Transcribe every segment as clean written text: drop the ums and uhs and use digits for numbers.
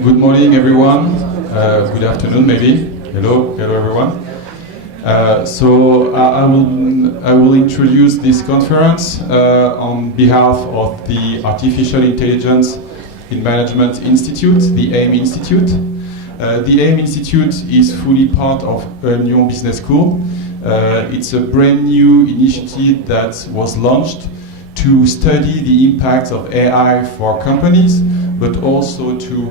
Good morning, everyone. Good afternoon, maybe. Hello, everyone. So I will introduce this conference on behalf of the Artificial Intelligence in Management Institute, the AIM Institute. The AIM Institute is fully part of EMLYON Business School. It's a brand new initiative that was launched to study the impact of AI for companies, but also to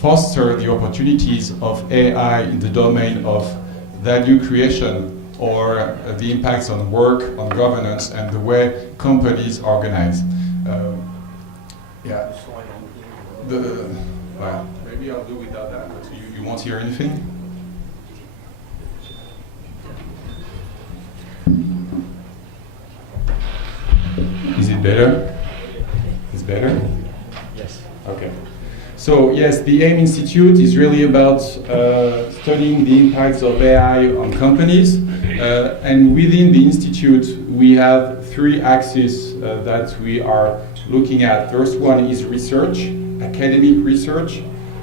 foster the opportunities of AI in the domain of value creation or the impacts on work, on governance, and the way companies organize. Well, maybe I'll do without that, but you won't hear anything? Is it better? It's better? Yes. Okay. So yes, the AIM Institute is really about studying the impacts of AI on companies. And within the Institute, we have three axes that we are looking at. First one is research, academic research.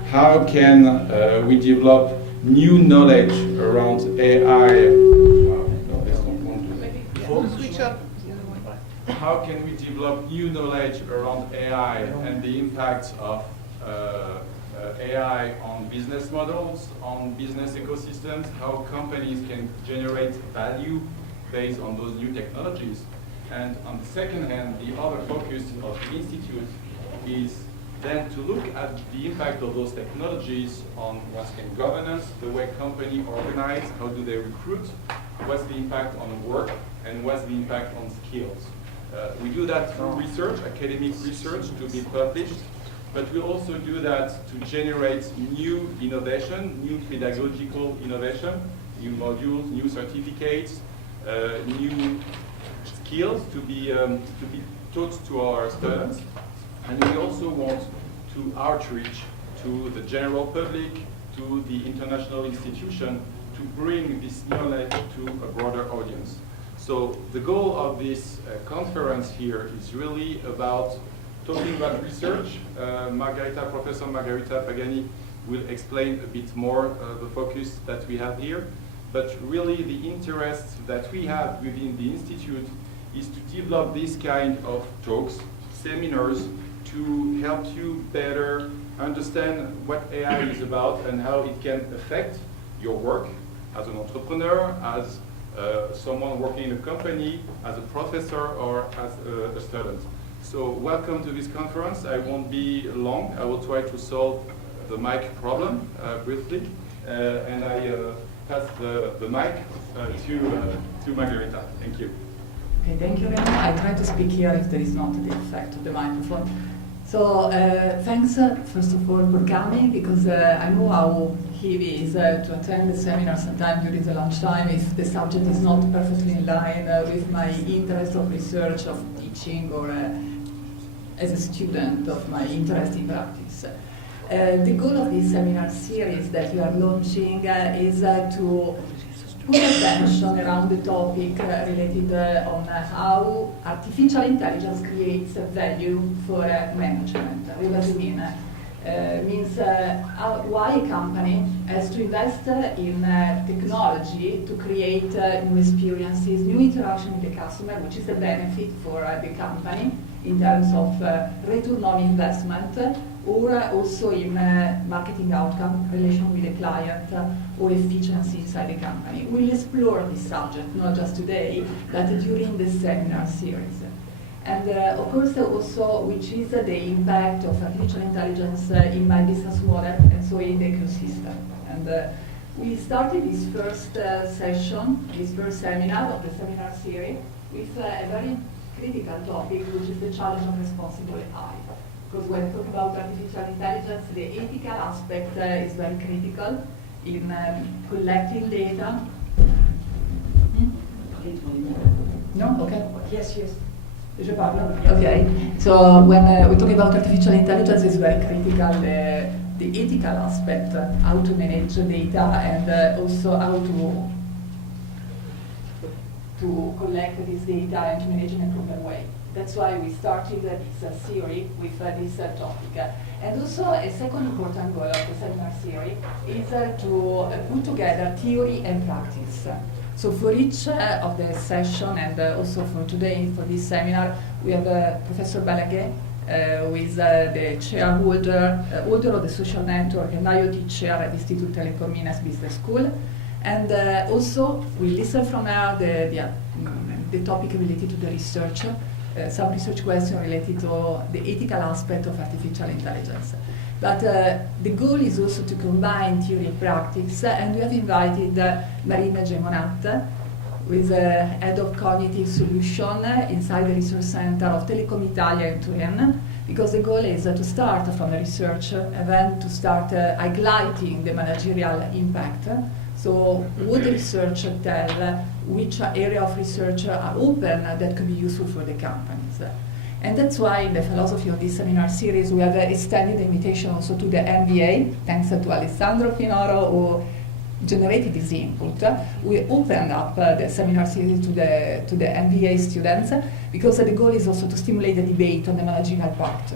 How can we develop new knowledge around AI? How can we develop new knowledge around AI and the impact of AI on business models, on business ecosystems, how companies can generate value based on those new technologies. And on the second hand, the other focus of the Institute is then to look at the impact of those technologies on what's in governance, the way companies organize, how do they recruit, what's the impact on work, and what's the impact on skills. We do that through research, academic research to be published, but we also do that to generate new innovation, new pedagogical innovation, new modules, new certificates, new skills to be taught to our students. And we also want to outreach to the general public, to the international institution, to bring this knowledge to a broader audience. So the goal of this conference here is really about talking about research. Professor Margherita Pagani will explain a bit more the focus that we have here. But really the interest that we have within the Institute is to develop this kind of talks, seminars, to help you better understand what AI is about and how it can affect your work as an entrepreneur, as someone working in a company, as a professor, or as a student. So welcome to this conference. I won't be long. I will try to solve the mic problem briefly. And I pass the mic to Margherita. Thank you. Okay, thank you very much. I try to speak here if there is not the effect of the microphone. So thanks, first of all, for coming, because I know how heavy it is to attend the seminar sometimes during the lunchtime if the subject is not perfectly in line with my interest of research, of teaching, or as a student of my interest in practice. The goal of this seminar series that we are launching is to put attention around the topic related on how artificial intelligence creates value for management. What do you mean? Means why a company has to invest in technology to create new experiences, new interaction with the customer, which is a benefit for the company in terms of return on investment, or also in marketing outcome, relation with the client, or efficiency inside the company. We'll explore this subject, not just today, but during the seminar series. And of course also, which is the impact of artificial intelligence in my business model, and so in the ecosystem. And we started this first session, this first seminar of the seminar series, with a very critical topic, which is the challenge of responsible AI. Because when we talk about artificial intelligence, the ethical aspect is very critical in collecting data. No? Okay. Yes. Okay. So when we talk about artificial intelligence, it's very critical the ethical aspect, how to manage data, and also how to collect this data and to manage in a proper way. That's why we started this series with this topic. And also a second important goal of the seminar series is to put together theory and practice. So for each of the session and also for today, for this seminar, we have Professor Balaguer, who is the chairholder holder of the social network and IoT chair at Institut Telecom Minas Business School. And also we listen from her the topic related to the research, some research question related to the ethical aspect of artificial intelligence. But the goal is also to combine theory and practice, and we have invited Marina Gemonat, who is head of cognitive solution inside the research center of Telecom Italia in Turin, because the goal is to start from the research and then to start highlighting the managerial impact. So what the research tell, which area of research are open that could be useful for the companies. And that's why in the philosophy of this seminar series we have extended the invitation also to the MBA, thanks to Alessandro Finoro who generated this input. We opened up the seminar series to the MBA students because the goal is also to stimulate the debate on the managerial part.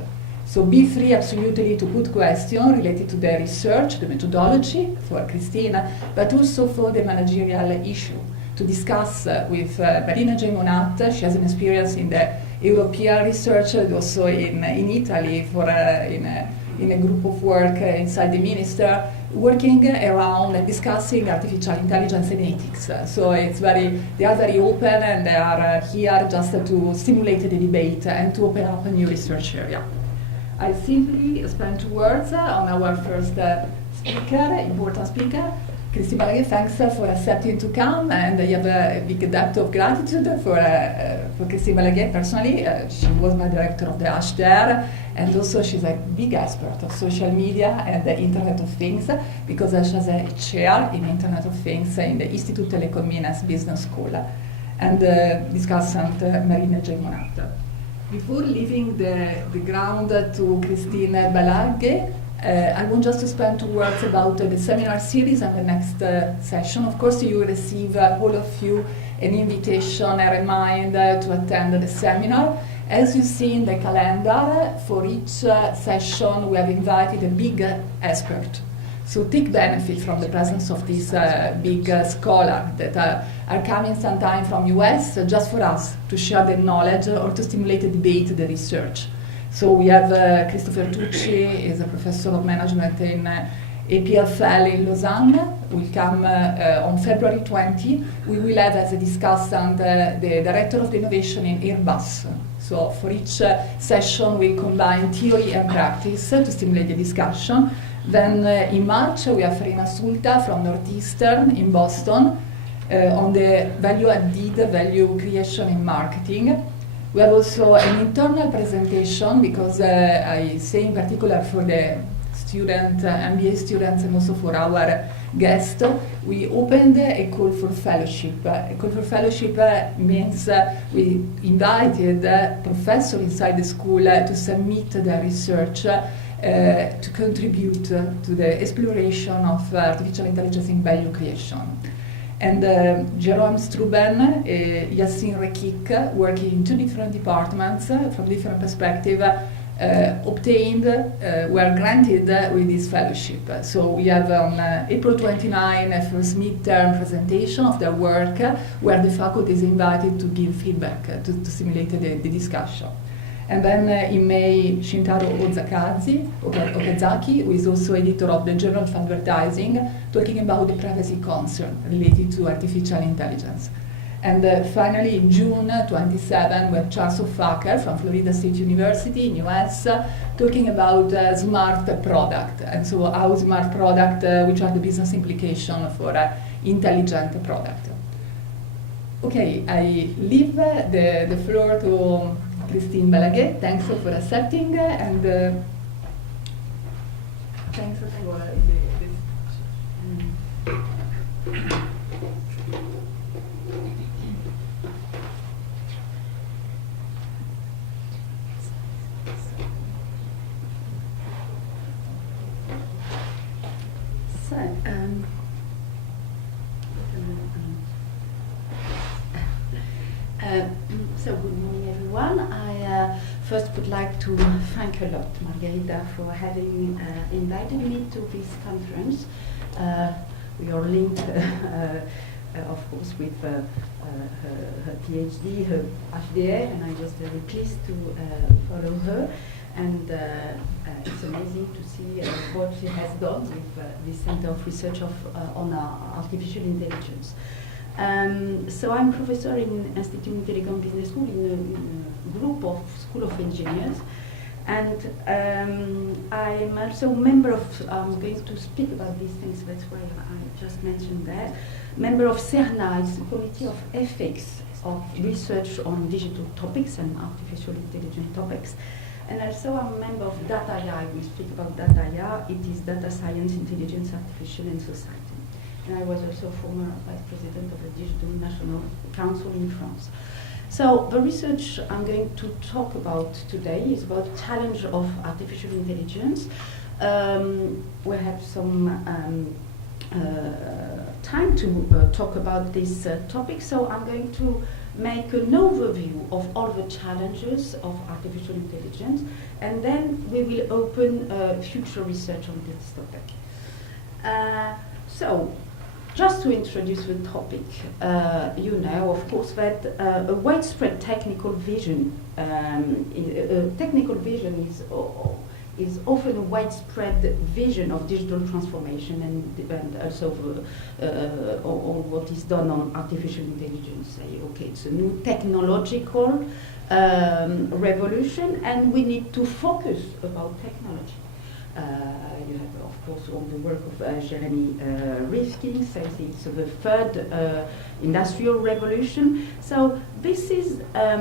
So be free absolutely to put questions related to the research, the methodology for Christina, but also for the managerial issue. To discuss with Marina Gemonat, she has an experience in the European research, and also in Italy for in a group of work inside the minister, working around and discussing artificial intelligence and ethics. So they are very open and they are here just to stimulate the debate and to open up a new research area. I simply spend 2 words on our first speaker, important speaker. Christine Balaguer, thanks for accepting to come, and you have a big debt of gratitude for Christine Balaguer personally. She was my director of the ASH there, and also she's a big expert of social media and the Internet of Things, because she has a chair in Internet of Things in the Institut Telecom Minas Business School, and discussant Marina Gemonat. Before leaving the ground to Christine Balaguer, I want just to spend 2 words about the seminar series and the next session. Of course, you will receive, all of you, an invitation, a reminder to attend the seminar. As you see in the calendar, for each session we have invited a big expert. So take benefit from the presence of this big scholar that are coming sometime from US just for us to share the knowledge or to stimulate the debate, the research. So we have Christopher Tucci, is a professor of management in EPFL in Lausanne, will come on February 20. We will have as a discussant the director of the innovation in Airbus. So for each session we combine theory and practice to stimulate the discussion. Then in March we have Farina Sulta from Northeastern in Boston on the value-added value creation in marketing. We have also an internal presentation because I say in particular for the MBA students and also for our guests, we opened a call for fellowship. A call for fellowship means we invited professors inside the school to submit their research to contribute to the exploration of artificial intelligence in value creation. And Jerome Struben, Yassine Rekik, working in 2 different departments from different perspectives, were granted with this fellowship. So we have on April 29 a first midterm presentation of their work where the faculty is invited to give feedback to stimulate the discussion. And then in May, Shintaro Okazaki, who is also editor of the Journal of Advertising, talking about the privacy concern related to artificial intelligence. And finally, in June 27, we have Charles O'Facker from Florida State University in US, talking about smart product. And so how smart product, which are the business implications for intelligent product. Okay, I leave the floor to Christine Balaguer. Thanks for accepting, and thanks for So good morning, everyone. I first would like to thank a lot Margherita for having invited me to this conference. We are linked, of course, with her PhD, her HDR, and I'm just very pleased to follow her. And it's amazing to see what she has done with the Center of Research on Artificial Intelligence. So I'm professor in Institut Telecom Business School in a group of School of Engineers. And I'm also a member of, I'm going to speak about these things, that's why I just mentioned that, member of CERNA, it's the Committee of Ethics of Research on Digital Topics and Artificial Intelligence Topics. And also I'm a member of DATA-IA. We speak about DATA-IA. It is Data Science, Intelligence, Artificial and Society. And I was also former vice president of the Digital National Council in France. So the research I'm going to talk about today is about the challenge of artificial intelligence. We have some time to talk about this topic, so I'm going to make an overview of all the challenges of artificial intelligence, and then we will open future research on this topic. So, just to introduce the topic, you know, of course, that a widespread technical vision, technical vision is often a widespread vision of digital transformation and also all what is done on artificial intelligence. Say, okay, it's a new technological revolution, and we need to focus about technology. You have, of course, all the work of Jeremy Rifkin, says it's the third industrial revolution. So this is a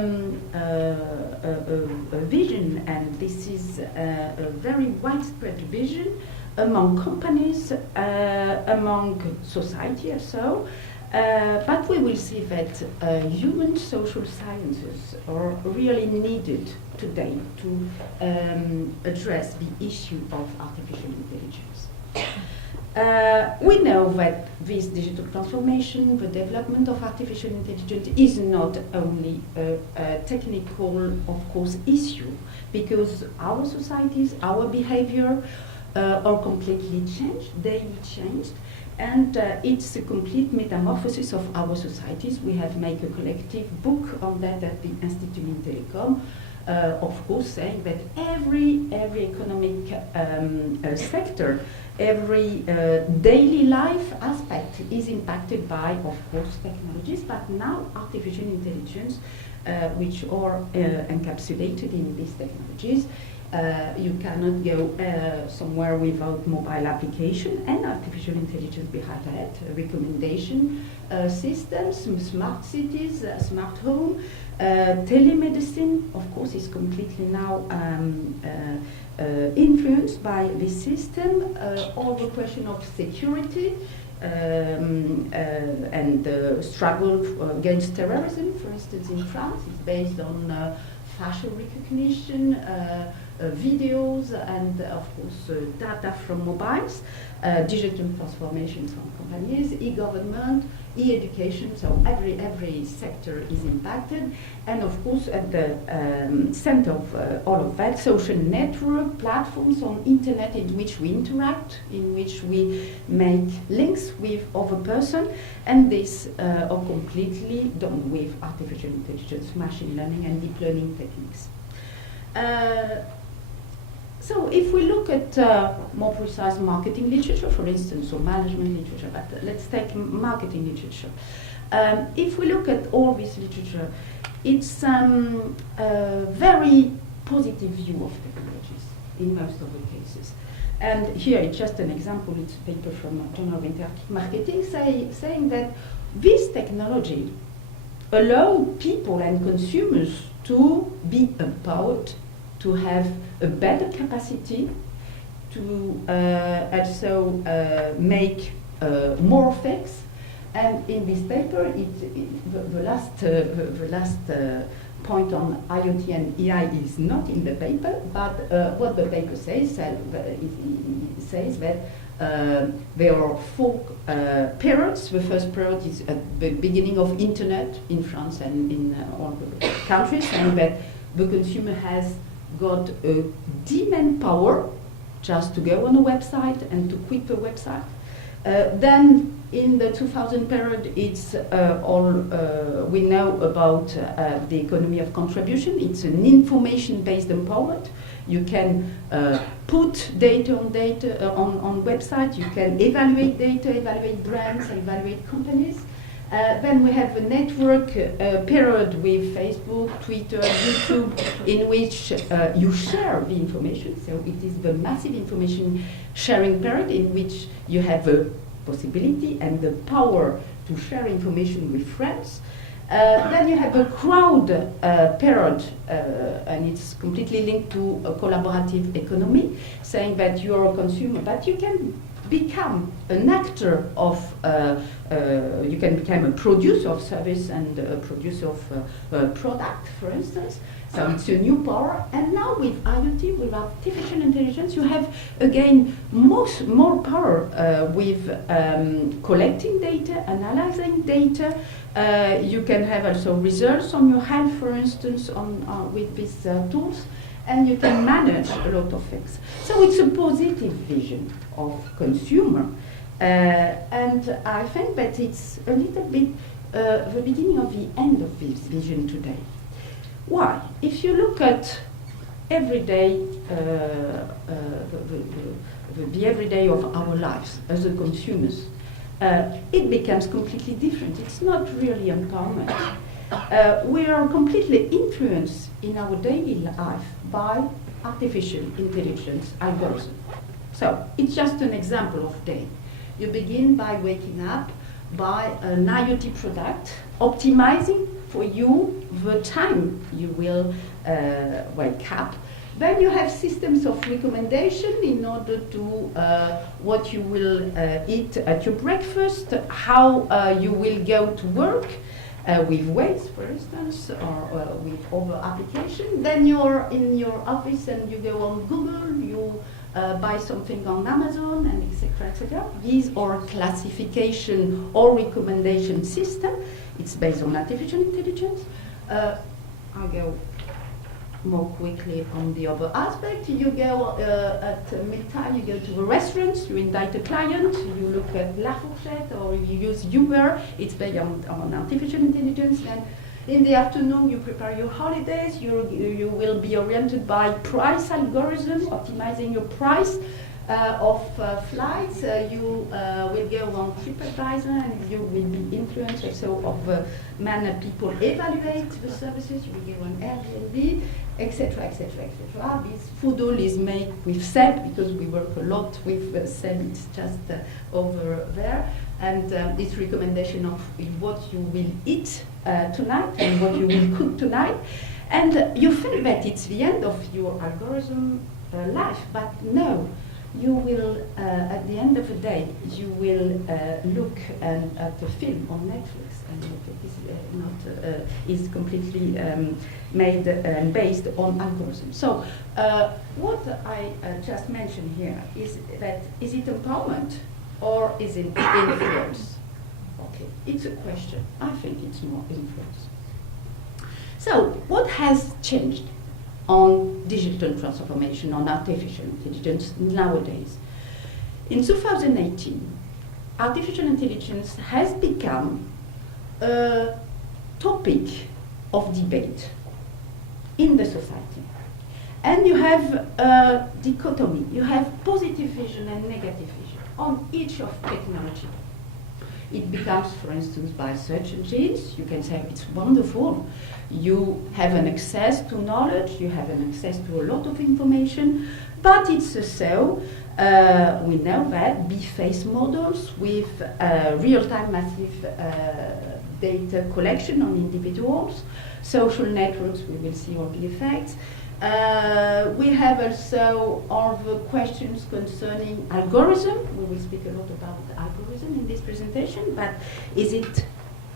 vision, and this is a very widespread vision among companies, among society also. But we will see that human social sciences are really needed today to address the issue of artificial intelligence. We know that this digital transformation, the development of artificial intelligence is not only a technical, of course, issue, because our societies, our behavior are completely changed, daily changed. And it's a complete metamorphosis of our societies. We have made a collective book on that at the Institut in Telecom, of course, saying that every economic sector, every daily life aspect is impacted by, of course, technologies, but now artificial intelligence, which are encapsulated in these technologies. You cannot go somewhere without mobile application and artificial intelligence behind that. Recommendation systems, smart cities, smart home, telemedicine, of course, is completely now influenced by this system. All the question of security and struggle against terrorism, for instance, in France, is based on facial recognition, videos, and of course data from mobiles, digital transformation from companies, e-government, e-education, so every sector is impacted. And of course at the center of all of that, social network, platforms on internet in which we interact, in which we make links with other person, and this are completely done with artificial intelligence, machine learning and deep learning techniques. So if we look at more precise marketing literature, for instance, or management literature, but let's take marketing literature. If we look at all this literature, it's a very positive view of technologies in most of the cases. And here it's just an example, it's a paper from Journal of Interactive Marketing saying that this technology allows people and consumers to be empowered, to have a better capacity to also make more effects. And in this paper, the last point on IoT and AI is not in the paper, but what the paper says that there are 4 periods. The first period is at the beginning of internet in France and in all the countries, and that the consumer has got a demand power just to go on a website and to quit the website. Then in the 2000 period, it's all we know about the economy of contribution. It's an information-based empowerment. You can put data on website. You can evaluate data, evaluate brands, evaluate companies. Then we have a network period with Facebook, Twitter, YouTube, in which you share the information. So it is the massive information sharing period in which you have a possibility and the power to share information with friends. Then you have a crowd period, and it's completely linked to a collaborative economy, saying that you're a consumer, but you can become an actor of, you can become a producer of service and a producer of product, for instance. So it's a new power. And now with IoT, with artificial intelligence, you have, again, more power with collecting data, analyzing data. You can have also results on your health, for instance, with these tools. And you can manage a lot of things. So it's a positive vision of consumer. And I think that it's a little bit the beginning of the end of this vision today. Why? If you look at everyday, the everyday of our lives as a consumers, it becomes completely different. It's not really empowerment. We are completely influenced in our daily life by artificial intelligence algorithms. So it's just an example of day. You begin by waking up by an IoT product, optimizing for you the time you will wake up. Then you have systems of recommendation in order to what you will eat at your breakfast, how you will go to work, with Waze, for instance, or with other applications. Then you're in your office and you go on Google, you buy something on Amazon, and etc., etc. These are classification or recommendation system. It's based on artificial intelligence. I'll go more quickly on the other aspect. You go at mealtime, you go to a restaurant, you invite a client, you look at La Fourchette, or you use Uber. It's based on artificial intelligence. And in the afternoon, you prepare your holidays. You will be oriented by price algorithm, optimizing your price of flights. You will go on TripAdvisor, and you will be influenced also of the manner people evaluate the services. You will go on Airbnb, etc., etc., etc. This food all is made with Seb, because we work a lot with Seb. It's just over there. And this recommendation of what you will eat tonight and what you will cook tonight. And you think that it's the end of your algorithm life, but no. You will, at the end of the day, you will look at the film on Netflix, and is completely made and based on algorithms. So what I just mentioned here is that, is it empowerment or is it influence? Okay, it's a question. I think it's more influence. So what has changed on digital transformation, on artificial intelligence nowadays? In 2018, artificial intelligence has become a topic of debate in the society. And you have a dichotomy. You have positive vision and negative vision on each of technology. It becomes, for instance, by search engines. You can say it's wonderful. You have an access to knowledge, you have an access to a lot of information, but it's also, we know that, big-face models with real-time massive data collection on individuals, social networks, we will see all the effects. We have also all the questions concerning algorithm. We will speak a lot about algorithm in this presentation, but is it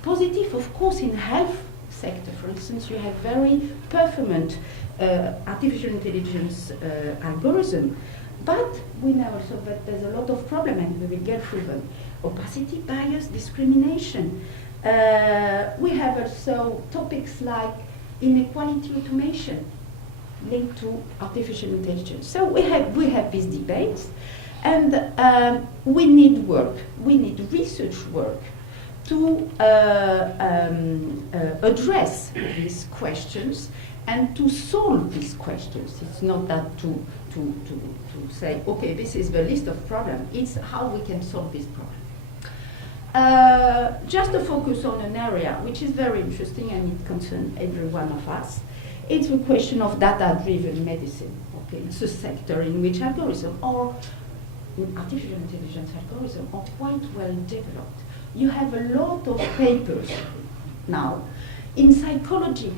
positive? Of course, in health sector, for instance, you have very performant artificial intelligence algorithm, but we know also that there's a lot of problem, and we will get through them. Opacity, bias, discrimination. We have also topics like inequality automation. linked to artificial intelligence. So we have these debates, and we need work, we need research work to address these questions and to solve these questions. It's not that to say, okay, this is the list of problems, it's how we can solve this problem. Just to focus on an area which is very interesting and it concerns every one of us. It's the question of data-driven medicine. Okay, it's a sector in which algorithms or artificial intelligence algorithms are quite well developed. You have a lot of papers now. In psychology,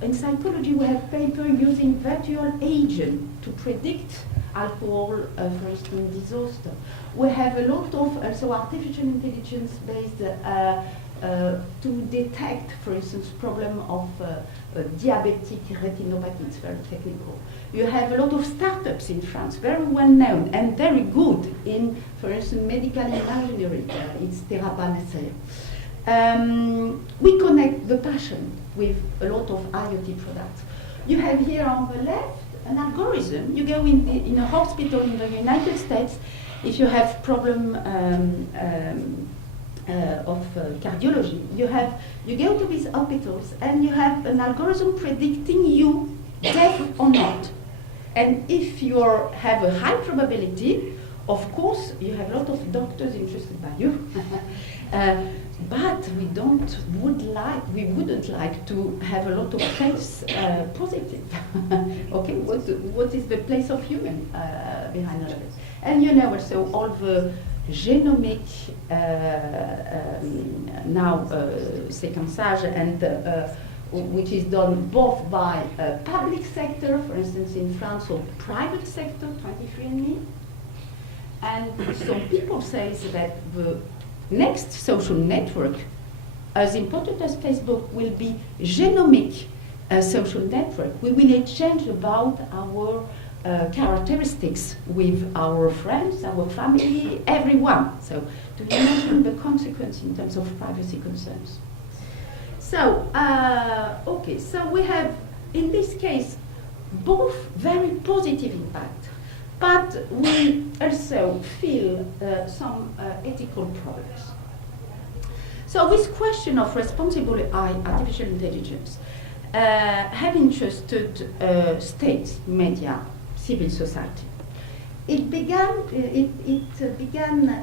we have papers using virtual agents to predict alcohol, for instance, disaster. We have a lot of also artificial intelligence based to detect, for instance, problem of diabetic retinopathy. It's very technical. You have a lot of startups in France, very well known and very good in, for instance, medical imagery. It's Therapanacea. We connect the passion with a lot of IoT products. You have here on the left an algorithm. You go in a hospital in the United States, if you have problem of cardiology, you go to these hospitals and you have an algorithm predicting you deaf or not. And if you have a high probability, of course, you have a lot of doctors interested by you. But we wouldn't like to have a lot of false positive. Okay, what is the place of human behind all of it? And you know also all the genomic sequençage and which is done both by public sector, for instance in France, or private sector, 23andMe. And some people say that the next social network, as important as Facebook, will be genomic social network. We will exchange about our characteristics with our friends, our family, everyone. So to imagine the consequence in terms of privacy concerns. So, okay, so we have, in this case, both very positive impact, but we also feel some ethical problems. So this question of responsible AI, artificial intelligence, have interested states, media, civil society. It began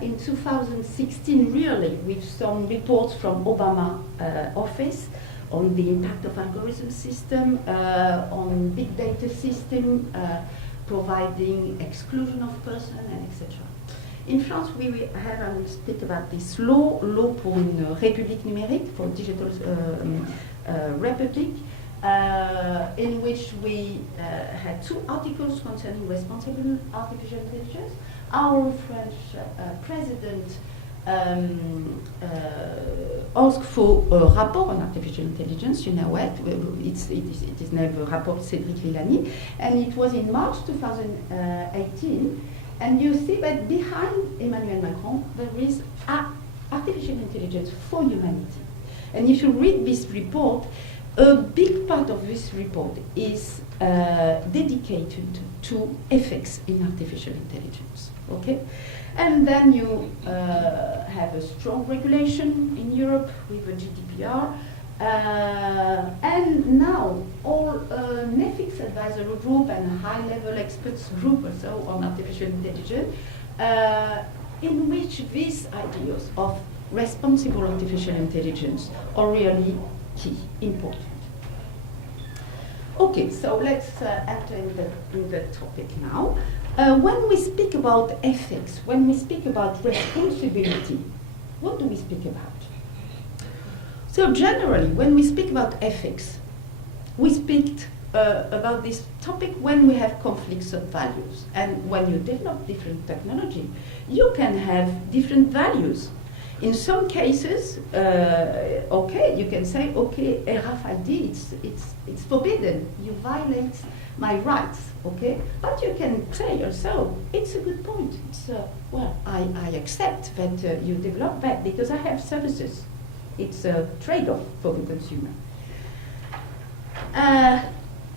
in 2016 really with some reports from Obama office on the impact of algorithm system, on big data system, providing exclusion of person, and etc. In France, we have, I will speak about this law pour une république numérique, for digital republic, in which we had 2 articles concerning responsible artificial intelligence. Our French president asked for a rapport on artificial intelligence, you know what, it is named the rapport Cédric Villani, and it was in March 2018, and you see that behind Emmanuel Macron there is artificial intelligence for humanity. And if you read this report, a big part of this report is dedicated to ethics in artificial intelligence. Okay, and then you have a strong regulation in Europe with the GDPR, and now all an ethics advisory group and a high-level experts group also on artificial intelligence, in which these ideas of responsible artificial intelligence are really key, important. Okay, so let's enter in the topic now. When we speak about ethics, when we speak about responsibility, what do we speak about? So generally, when we speak about ethics, we speak about this topic when we have conflicts of values. And when you develop different technology, you can have different values. In some cases, okay, you can say, okay, RFID, it's forbidden. You violate my rights, okay? But you can say also, it's a good point. It's, well, I accept that you develop that because I have services. It's a trade-off for the consumer.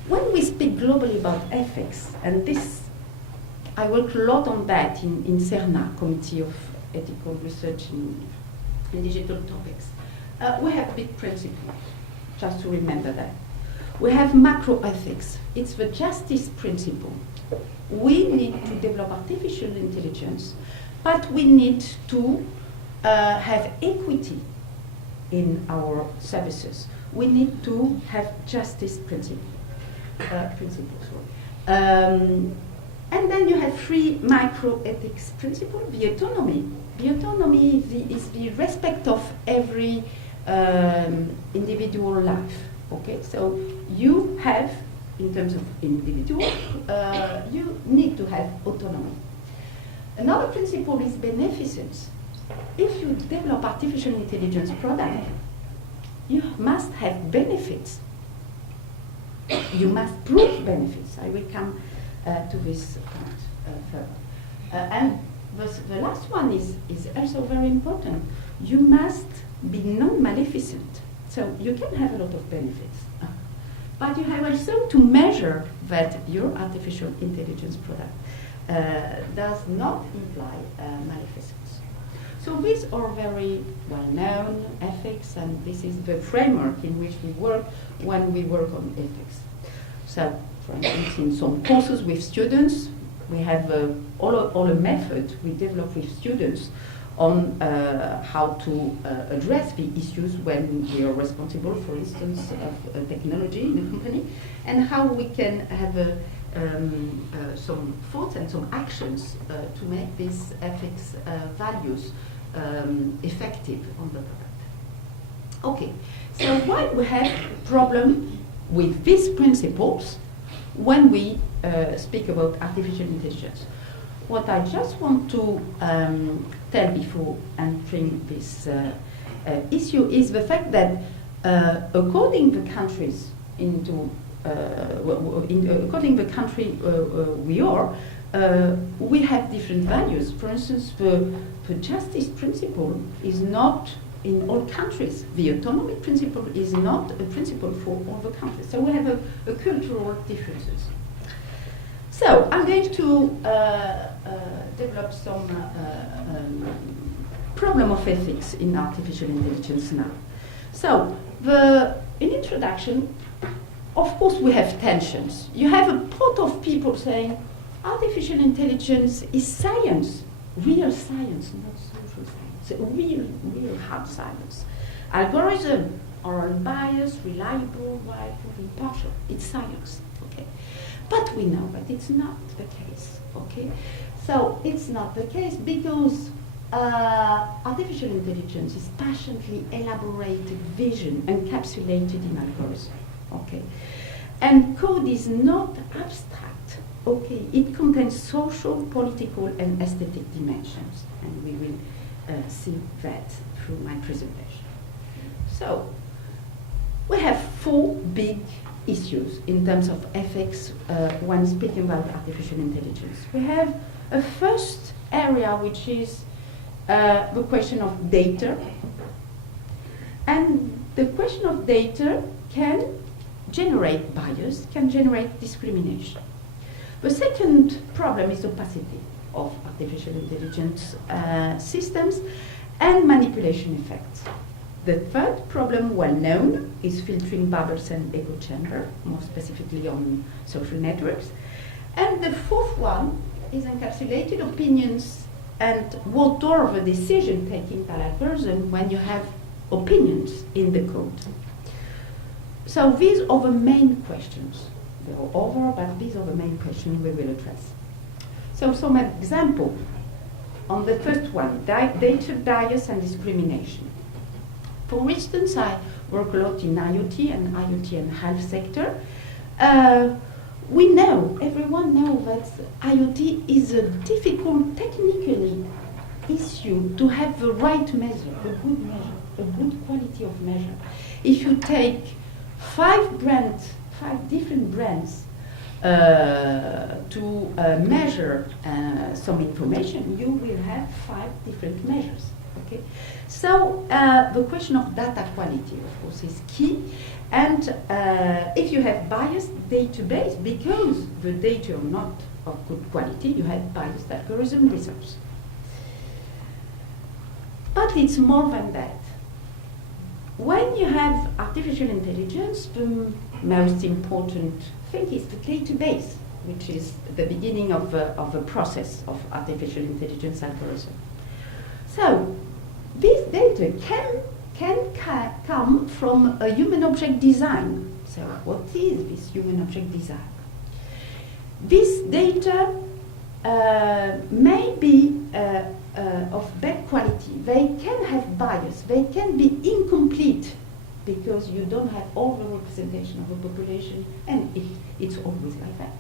When we speak globally about ethics, and this, I work a lot on that in CERNA, Committee of Ethical Research in Digital Topics. We have big principles, just to remember that. We have macro ethics. It's the justice principle. We need to develop artificial intelligence, but we need to have equity in our services. We need to have justice principles. And then you have three micro-ethics principles. The autonomy. The autonomy is the respect of every individual life. Okay, so you have, in terms of individual, you need to have autonomy. Another principle is beneficence. If you develop artificial intelligence product, you must have benefits. You must prove benefits. I will come to this point further. And the last one is also very important. You must be non-maleficent. So you can have a lot of benefits. But you have also to measure that your artificial intelligence product does not imply maleficence. So these are very well-known ethics, and this is the framework in which we work when we work on ethics. So, for instance, in some courses with students, we have all a method we develop with students on how to address the issues when we are responsible, for instance, of technology in a company, and how we can have some thoughts and some actions to make these ethics values effective on the product. Okay, so why we have problem with these principles when we speak about artificial intelligence? What I just want to tell before entering this issue is the fact that according the countries according the country we are, we have different values. For instance, the justice principle is not in all countries. The autonomy principle is not a principle for all the countries. So we have a cultural differences. So I'm going to develop some problem of ethics in artificial intelligence now. So in introduction, of course we have tensions. You have a pot of people saying artificial intelligence is science, real science, not social science, real hard science. Algorithms are unbiased, reliable, reliable, impartial. It's science, okay? But we know that it's not the case, okay? So it's not the case because artificial intelligence is patiently elaborated vision encapsulated in algorithm, okay? And code is not abstract, okay? It contains social, political, and aesthetic dimensions, and we will see that through my presentation. So we have four big issues in terms of ethics when speaking about artificial intelligence. We have a first area which is the question of data. And the question of data can generate bias, can generate discrimination. The second problem is opacity of artificial intelligence systems and manipulation effects. The third problem, well known, is filtering bubbles and echo chamber, more specifically on social networks. And the fourth one is encapsulated opinions and what are the decision-taking by a person when you have opinions in the code. So these are the main questions. There are other, but these are the main questions we will address. So some example on the first one, data bias and discrimination. For instance, I work a lot in IoT and health sector. We know, everyone knows that IoT is a difficult technically issue to have the right measure, a good quality of measure. If you take five different brands to measure some information, you will have 5 different measures. Okay, so the question of data quality, of course, is key. And if you have biased database, because the data are not of good quality, you have biased algorithm results. But it's more than that. When you have artificial intelligence, the most important thing is the database, which is the beginning of a process of artificial intelligence algorithm. So this data can come from a human object design. So what is this human object design? This data may be of bad quality. They can have bias. They can be incomplete because you don't have all the representation of the population, and it's always like that.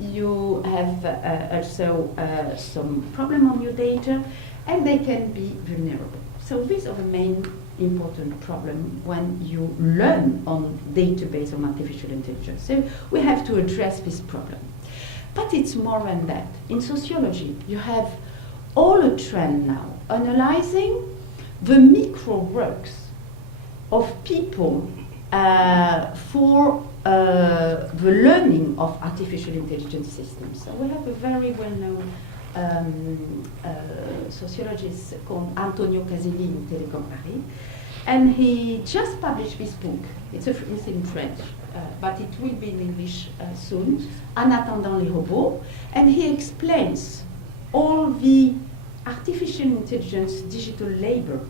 You have also some problem on your data, and they can be vulnerable. So these are the main important problem when you learn on database on artificial intelligence. So we have to address this problem. But it's more than that. In sociology, you have all a trend now analyzing the micro works of people for the learning of artificial intelligence systems. So we have a very well-known sociologist called Antonio Caselli in Telecom Paris, and he just published this book. It's in French, but it will be in English soon, En attendant les robots, and he explains all the artificial intelligence digital labor.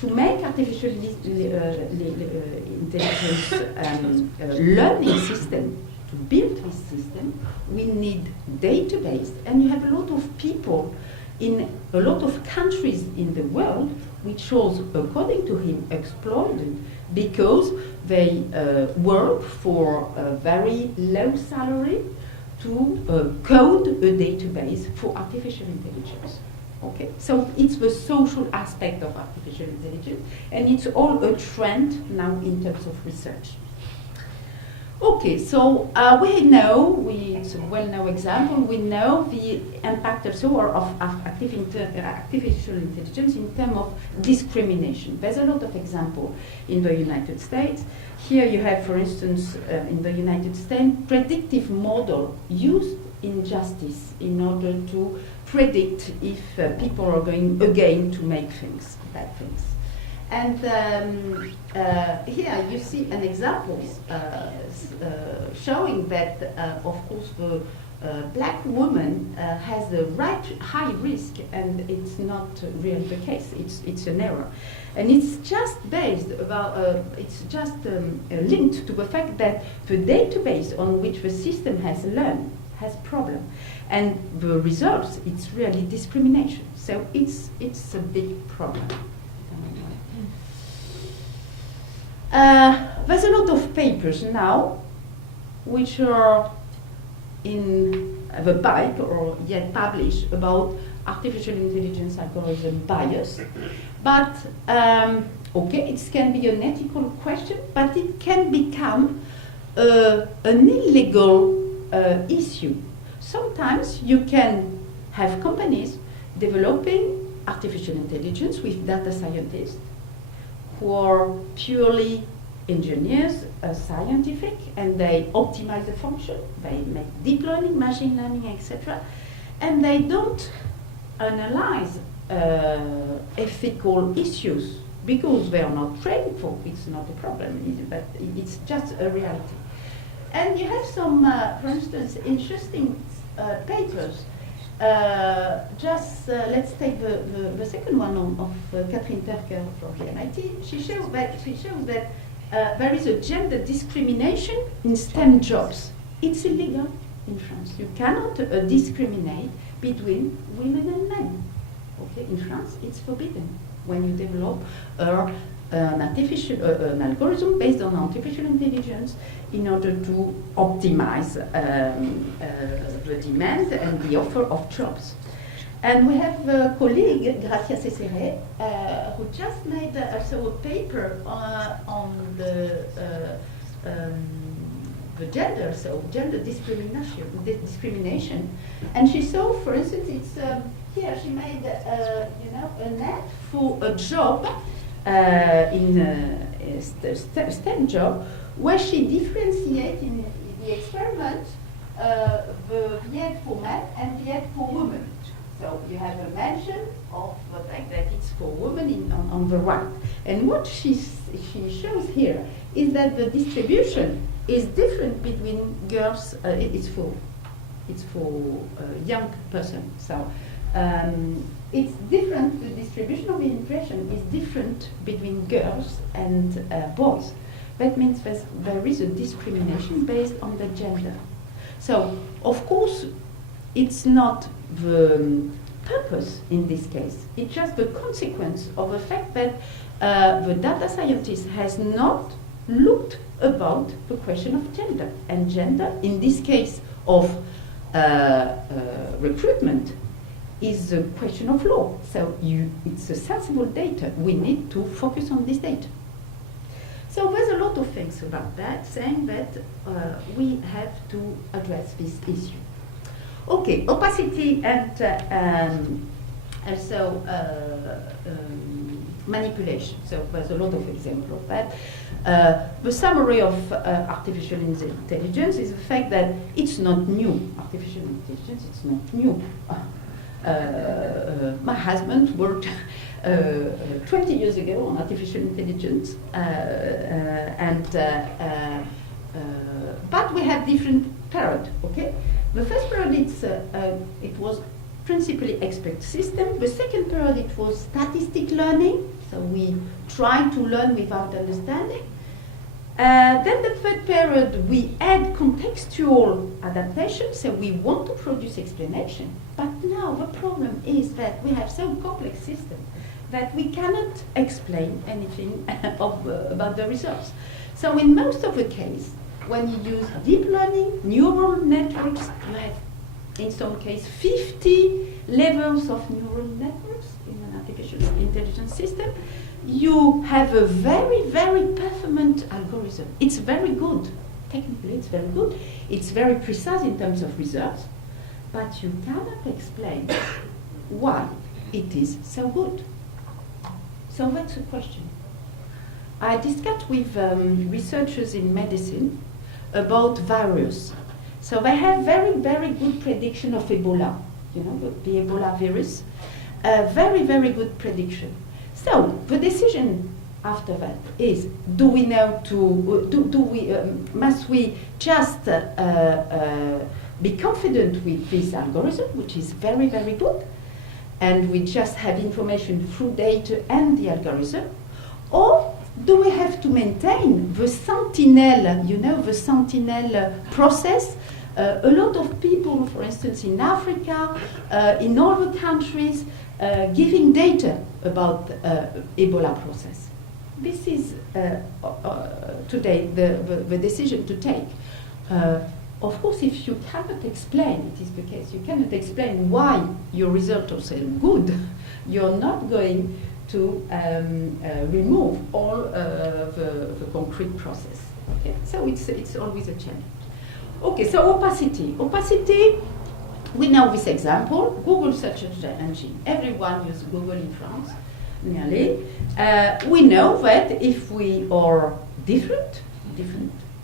To make artificial intelligence learning system, to build this system, we need database, and you have a lot of people in a lot of countries in the world which was, according to him, exploited because they work for a very low salary to code a database for artificial intelligence. Okay, so it's the social aspect of artificial intelligence, and it's all a trend now in terms of research. Okay, so we know, it's a well-known example, we know the impact also of artificial intelligence in terms of discrimination. There's a lot of examples in the United States. Here you have, for instance, in the United States, predictive model used in justice in order to predict if people are going again to make things, bad things. And here you see an example showing that, of course, the black woman has a high risk, and it's not really the case. It's an error, and it's just based about. It's just linked to the fact that the database on which the system has learned has problem, and the results, it's really discrimination. So it's a big problem. There's a lot of papers now which are in the pipe or yet published about artificial intelligence algorithm bias. But okay, it can be an ethical question, but it can become an illegal issue. Sometimes you can have companies developing artificial intelligence with data scientists who are purely engineers, scientific, and they optimize the function, they make deep learning, machine learning, etc. And they don't analyze ethical issues because they are not trained for. It's not a problem, but it's just a reality. And you have some, for instance, interesting papers. Let's take the second one of Catherine Terker from the MIT. She shows that there is a gender discrimination in STEM jobs. It's illegal in France. You cannot discriminate between women and men. Okay, in France, it's forbidden when you develop an algorithm based on artificial intelligence in order to optimize the demand and the offer of jobs. And we have a colleague, Gracia Cesare, who just made also a paper on the gender, so gender discrimination. And she saw, for instance, here she made, an ad for a job in a STEM job, where she differentiated in the experiment the VIET for men and VIET for women. So you have a mention of the fact that it's for women on the right. And what she shows here is that the distribution is different between girls. It's for young person. So it's different. The distribution of the impression is different between girls and boys. That means there is a discrimination based on the gender. So of course, it's not the purpose in this case. It's just the consequence of the fact that the data scientist has not looked about the question of gender. And gender, in this case of recruitment, is a question of law. So it's a sensible data. We need to focus on this data. So there's a lot of things about that, saying that we have to address this issue. Okay, opacity and also manipulation. So there's a lot of examples of that. The summary of artificial intelligence is the fact that it's not new. Artificial intelligence, it's not new. My husband worked 20 years ago on artificial intelligence, but we have different period. Okay, the first period it was principally expert system. The second period it was statistic learning. So we try to learn without understanding. Then the third period we add contextual adaptation. So we want to produce explanation. But now the problem is that we have so complex system that we cannot explain anything about the results. So in most of the case, when you use deep learning, neural networks, you have in some case 50 levels of neural networks in an artificial intelligence system. You have a very, very performant algorithm. It's very good. Technically, it's very good. It's very precise in terms of results. But you cannot explain why it is so good. So that's a question. I discussed with researchers in medicine about virus. So they have very, very good prediction of Ebola, the Ebola virus. Very, very good prediction. So the decision after that is: do we know must we just be confident with this algorithm, which is very, very good, and we just have information through data and the algorithm, or do we have to maintain the sentinel, the sentinel process? A lot of people, for instance, in Africa, in other countries, giving data about Ebola process. This is today the decision to take. Of course, if you cannot explain, it is the case, you cannot explain why your results are so good, you're not going to remove all the concrete process. Okay? So it's always a challenge. Okay, so opacity. Opacity, we know this example, Google search engine. Everyone uses Google in France, nearly. We know that if we are different,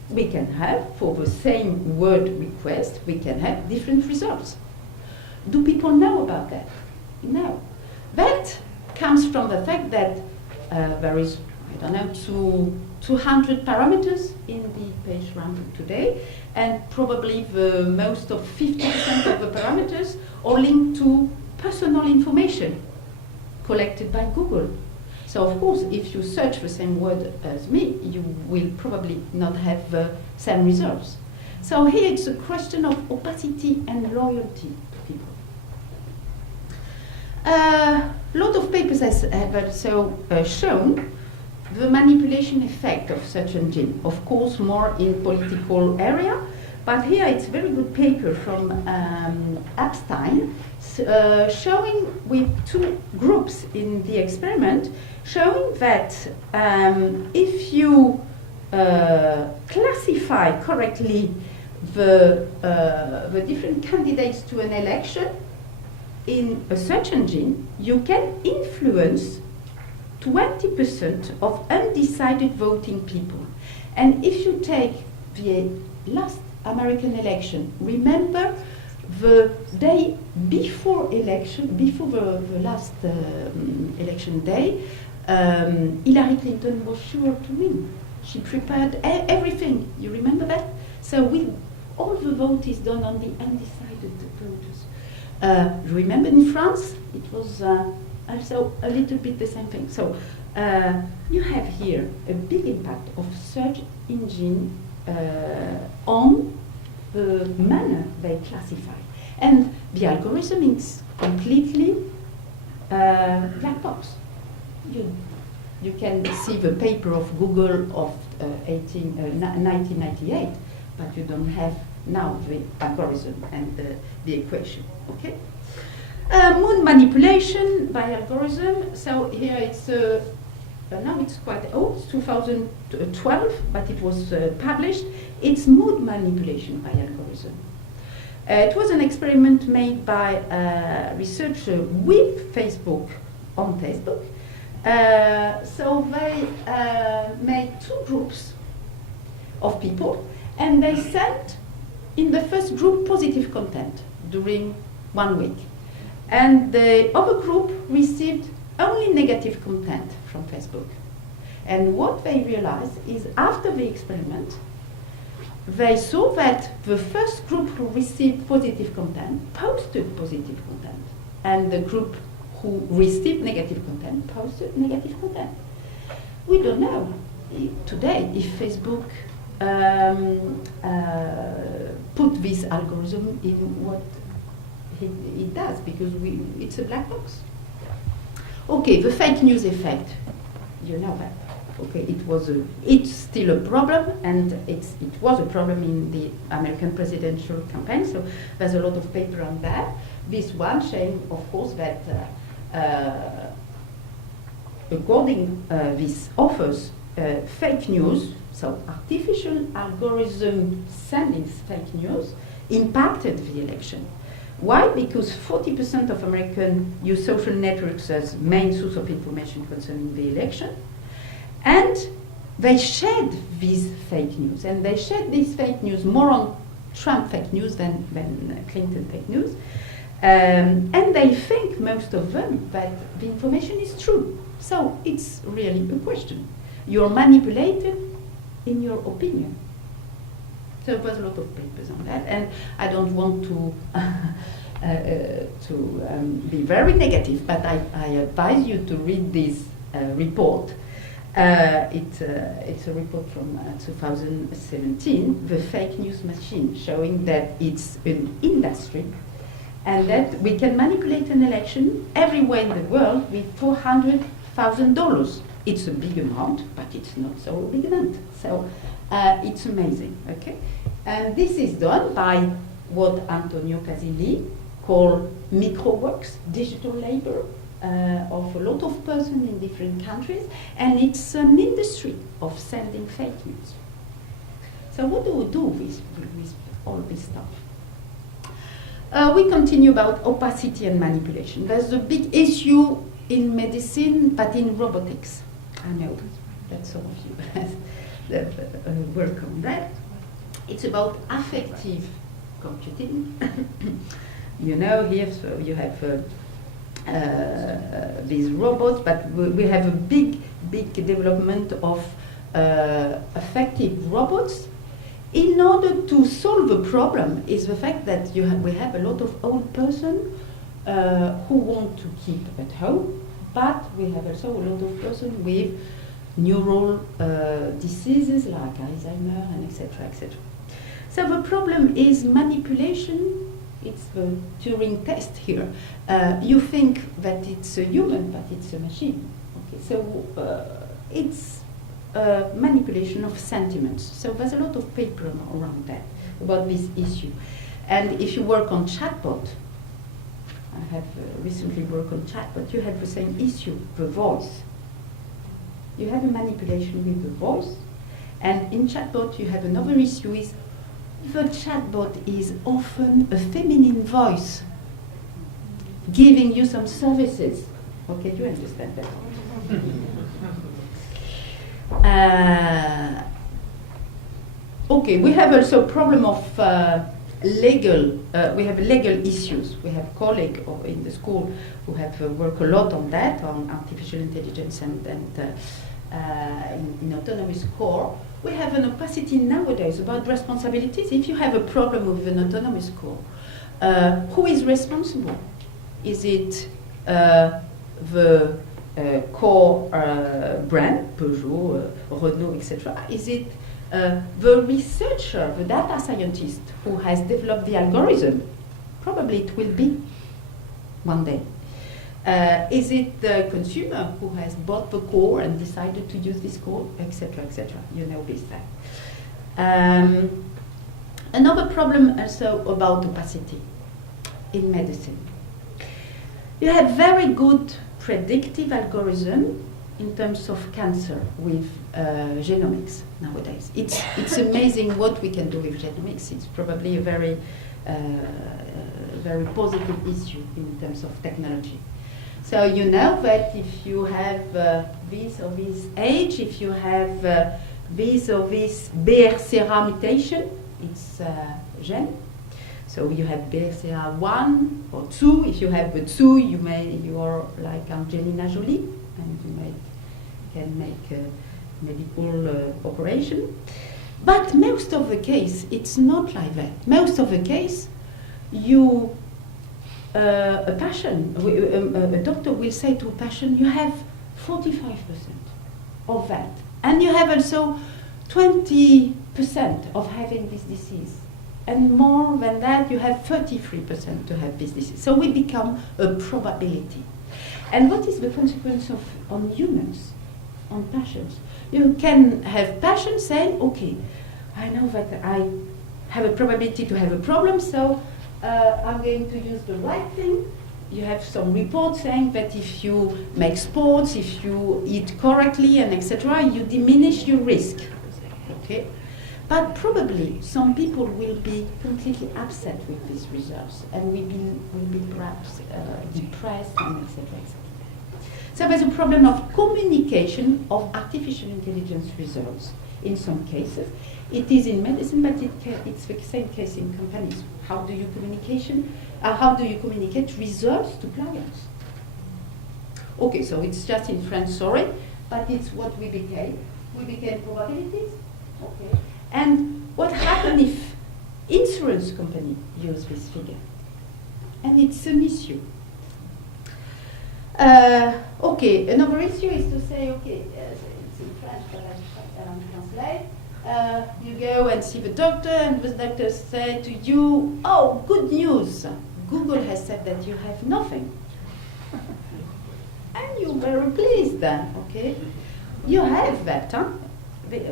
we can have, for the same word request, we can have different results. Do people know about that? No. That comes from the fact that there is, 200 parameters in the page random today, and probably the most of 50% of the parameters are linked to personal information collected by Google. So of course, if you search the same word as me, you will probably not have the same results. So here it's a question of opacity and loyalty to people. A lot of papers have also shown the manipulation effect of search engine, of course more in political area, but here it's a very good paper from Epstein showing with two groups in the experiment, showing that if you classify correctly the different candidates to an election, in a search engine, you can influence 20% of undecided voting people. And if you take the last American election, remember the day before election, before the last election day, Hillary Clinton was sure to win. She prepared everything. You remember that? So all the vote is done on the undecided voters. You remember in France, it was also a little bit the same thing. So you have here a big impact of search engine on the manner they classify. And the algorithm is completely black box. You can see the paper of Google of 1998, but you don't have now the algorithm and the equation. Okay. Mood manipulation by algorithm. So here it's now it's quite old, it's 2012, but it was published. It's mood manipulation by algorithm. It was an experiment made by a researcher with Facebook on Facebook. So they made two groups of people, and they sent in the first group positive content during 1 week. And the other group received only negative content from Facebook. And what they realized is after the experiment, they saw that the first group who received positive content posted positive content, and the group who received negative content posted negative content. We don't know today if Facebook put this algorithm in what it does, because it's a black box. Okay, the fake news effect, you know that. Okay, it's still a problem, and it was a problem in the American presidential campaign. So there's a lot of paper on that. This one saying, of course, that according this offers fake news, so artificial algorithm sending fake news impacted the election. Why? Because 40% of Americans use social networks as main source of information concerning the election, and they shared this fake news, and they shared this fake news more on Trump fake news than Clinton fake news, and they think, most of them, that the information is true. So it's really a question. You're manipulated in your opinion. So there was a lot of papers on that, and I don't want to be very negative, but I advise you to read this report. It's a report from 2017, The Fake News Machine, showing that it's an industry and that we can manipulate an election everywhere in the world with $400,000. It's a big amount, but it's not so big amount. So it's amazing, okay? And this is done by what Antonio Casilli called microworks, digital labor, of a lot of persons in different countries, and it's an industry of sending fake news. So what do we do with all this stuff? We continue about opacity and manipulation. There's a big issue in medicine, but in robotics. I know that some of you have work on that. It's about affective computing. You know, here so you have these robots, but we have a big development of affective robots. In order to solve the problem is the fact that we have a lot of old persons who want to keep at home, but we have also a lot of persons with neural diseases like Alzheimer and etc., etc. So the problem is manipulation. It's the Turing test here. You think that it's a human, but it's a machine. Okay, so it's manipulation of sentiments. So there's a lot of paper around that, about this issue. And if you work on chatbot, I have recently worked on chatbot, you have the same issue, the voice. You have a manipulation with the voice, and in chatbot you have another issue is the chatbot is often a feminine voice. giving you some services. Okay, you understand that. Okay, we have also a problem of legal issues. We have colleagues in the school who have worked a lot on that, on artificial intelligence and in autonomous core. We have an opacity nowadays about responsibilities. If you have a problem with an autonomous core, who is responsible? Is it the core brand, Peugeot, Renault, etc.? Is it the researcher, the data scientist who has developed the algorithm? Probably it will be one day. Is it the consumer who has bought the core and decided to use this core, etc., etc.? You know this thing. Another problem also about opacity in medicine. You have very good predictive algorithm in terms of cancer with genomics nowadays. It's amazing what we can do with genomics. It's probably a very positive issue in terms of technology. So you know that if you have this or this age, if you have this or this BRCA mutation, it's gene. So you have BRCA1 or 2. If you have the 2, you are like Angelina Jolie, and you can make a medical operation. But most of the case, it's not like that. Most of the case, a patient, a doctor will say to a patient, you have 45% of that. And you have also 20% of having this disease. And more than that, you have 33% to have this disease. So we become a probability. And what is the consequence on humans, on patients? You can have patients saying, okay, I know that I have a probability to have a problem, so I'm going to use the right thing. You have some reports saying that if you make sports, if you eat correctly, and etc., you diminish your risk. Okay? But probably some people will be completely upset with these results and will be perhaps depressed, and etc., etc. So there's a problem of communication of artificial intelligence results in some cases. It is in medicine, but it's the same case in companies. How do you communicate results to clients? Okay, so it's just in French, sorry, but it's what we became. We became probabilities. Okay. And what happened if insurance company use this figure? And it's an issue. Okay, another issue is to say, okay, it's in French, but I'll translate. You go and see the doctor, and the doctor say to you, oh, good news, Google has said that you have nothing. And you're very pleased then, okay? You have that, huh?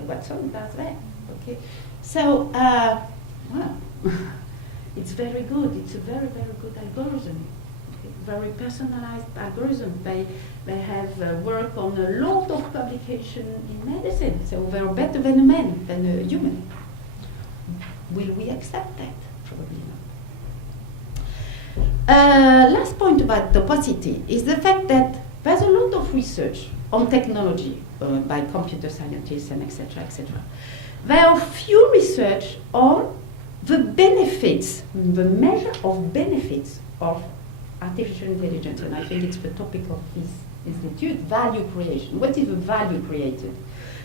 Watson does that, okay? So, well, it's very good. It's a very, very good algorithm. Okay? Very personalized algorithm. They have worked on a lot of publication in medicine, so they're better than a man, than a human. Will we accept that? Probably not. Last point about opacity is the fact that there's a lot of research on technology by computer scientists and etc., etc. There are few research on the benefits, the measure of benefits of artificial intelligence, and I think it's the topic of this institute, value creation. What is the value created?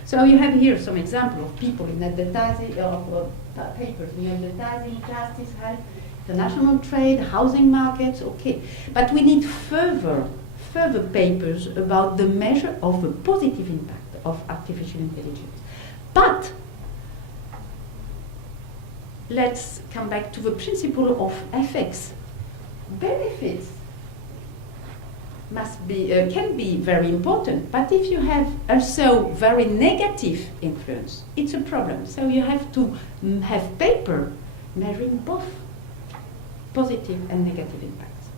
So you have here some example of people in advertising, papers in advertising, justice, health, international trade, housing markets, okay. But we need further papers about the measure of the positive impact of artificial intelligence. But let's come back to the principle of ethics. Benefits can be very important, but if you have also very negative influence, it's a problem. So you have to have paper measuring both positive and negative impacts.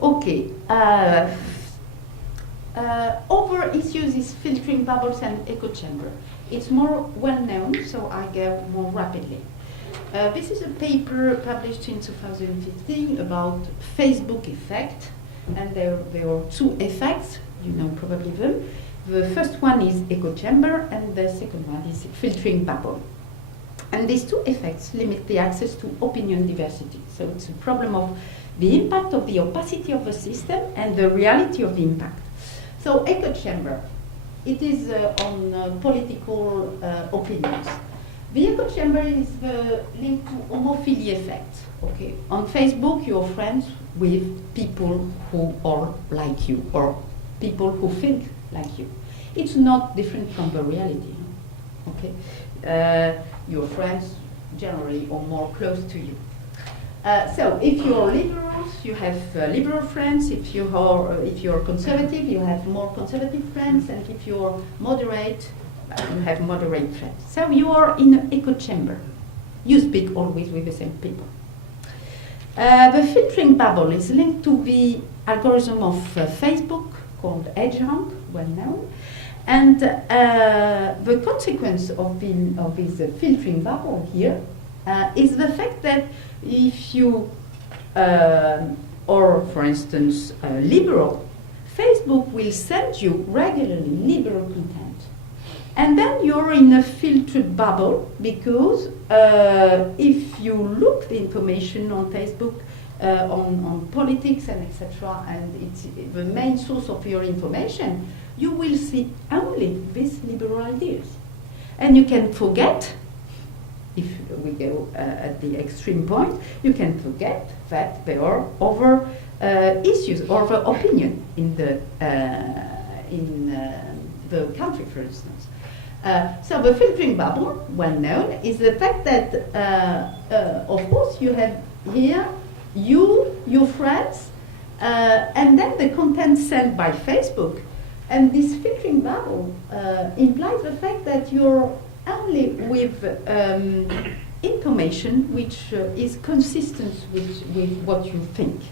Okay. Other issues is filtering bubbles and echo chamber. It's more well known, so I go more rapidly. This is a paper published in 2015 about Facebook effect, and there are two effects, you know probably them. The first one is echo chamber, and the second one is filtering bubble. And these two effects limit the access to opinion diversity. So it's a problem of the impact of the opacity of the system and the reality of the impact. So echo chamber, it is on political opinions. The echo chamber is linked to homophilia effect. Okay, on Facebook you're friends with people who are like you or people who think like you. It's not different from the reality. Okay, your friends generally are more close to you. So if you're liberals, you have liberal friends. If you're conservative, you have more conservative friends. And if you're moderate, you have moderate friends. So you are in an echo chamber. You speak always with the same people. The filtering bubble is linked to the algorithm of Facebook called EdgeHound, well known. And the consequence of this filtering bubble here is the fact that if you are, for instance, liberal, Facebook will send you regularly liberal content. And then you're in a filtered bubble because if you look the information on Facebook on politics and etc., and it's the main source of your information, you will see only these liberal ideas. And you can forget, if we go at the extreme point, you can forget that there are other issues or other opinion in the country, for instance. So the filtering bubble, well known, is the fact that, of course, you have here your friends, and then the content sent by Facebook. And this filtering bubble implies the fact that you're only with information which is consistent with what you think.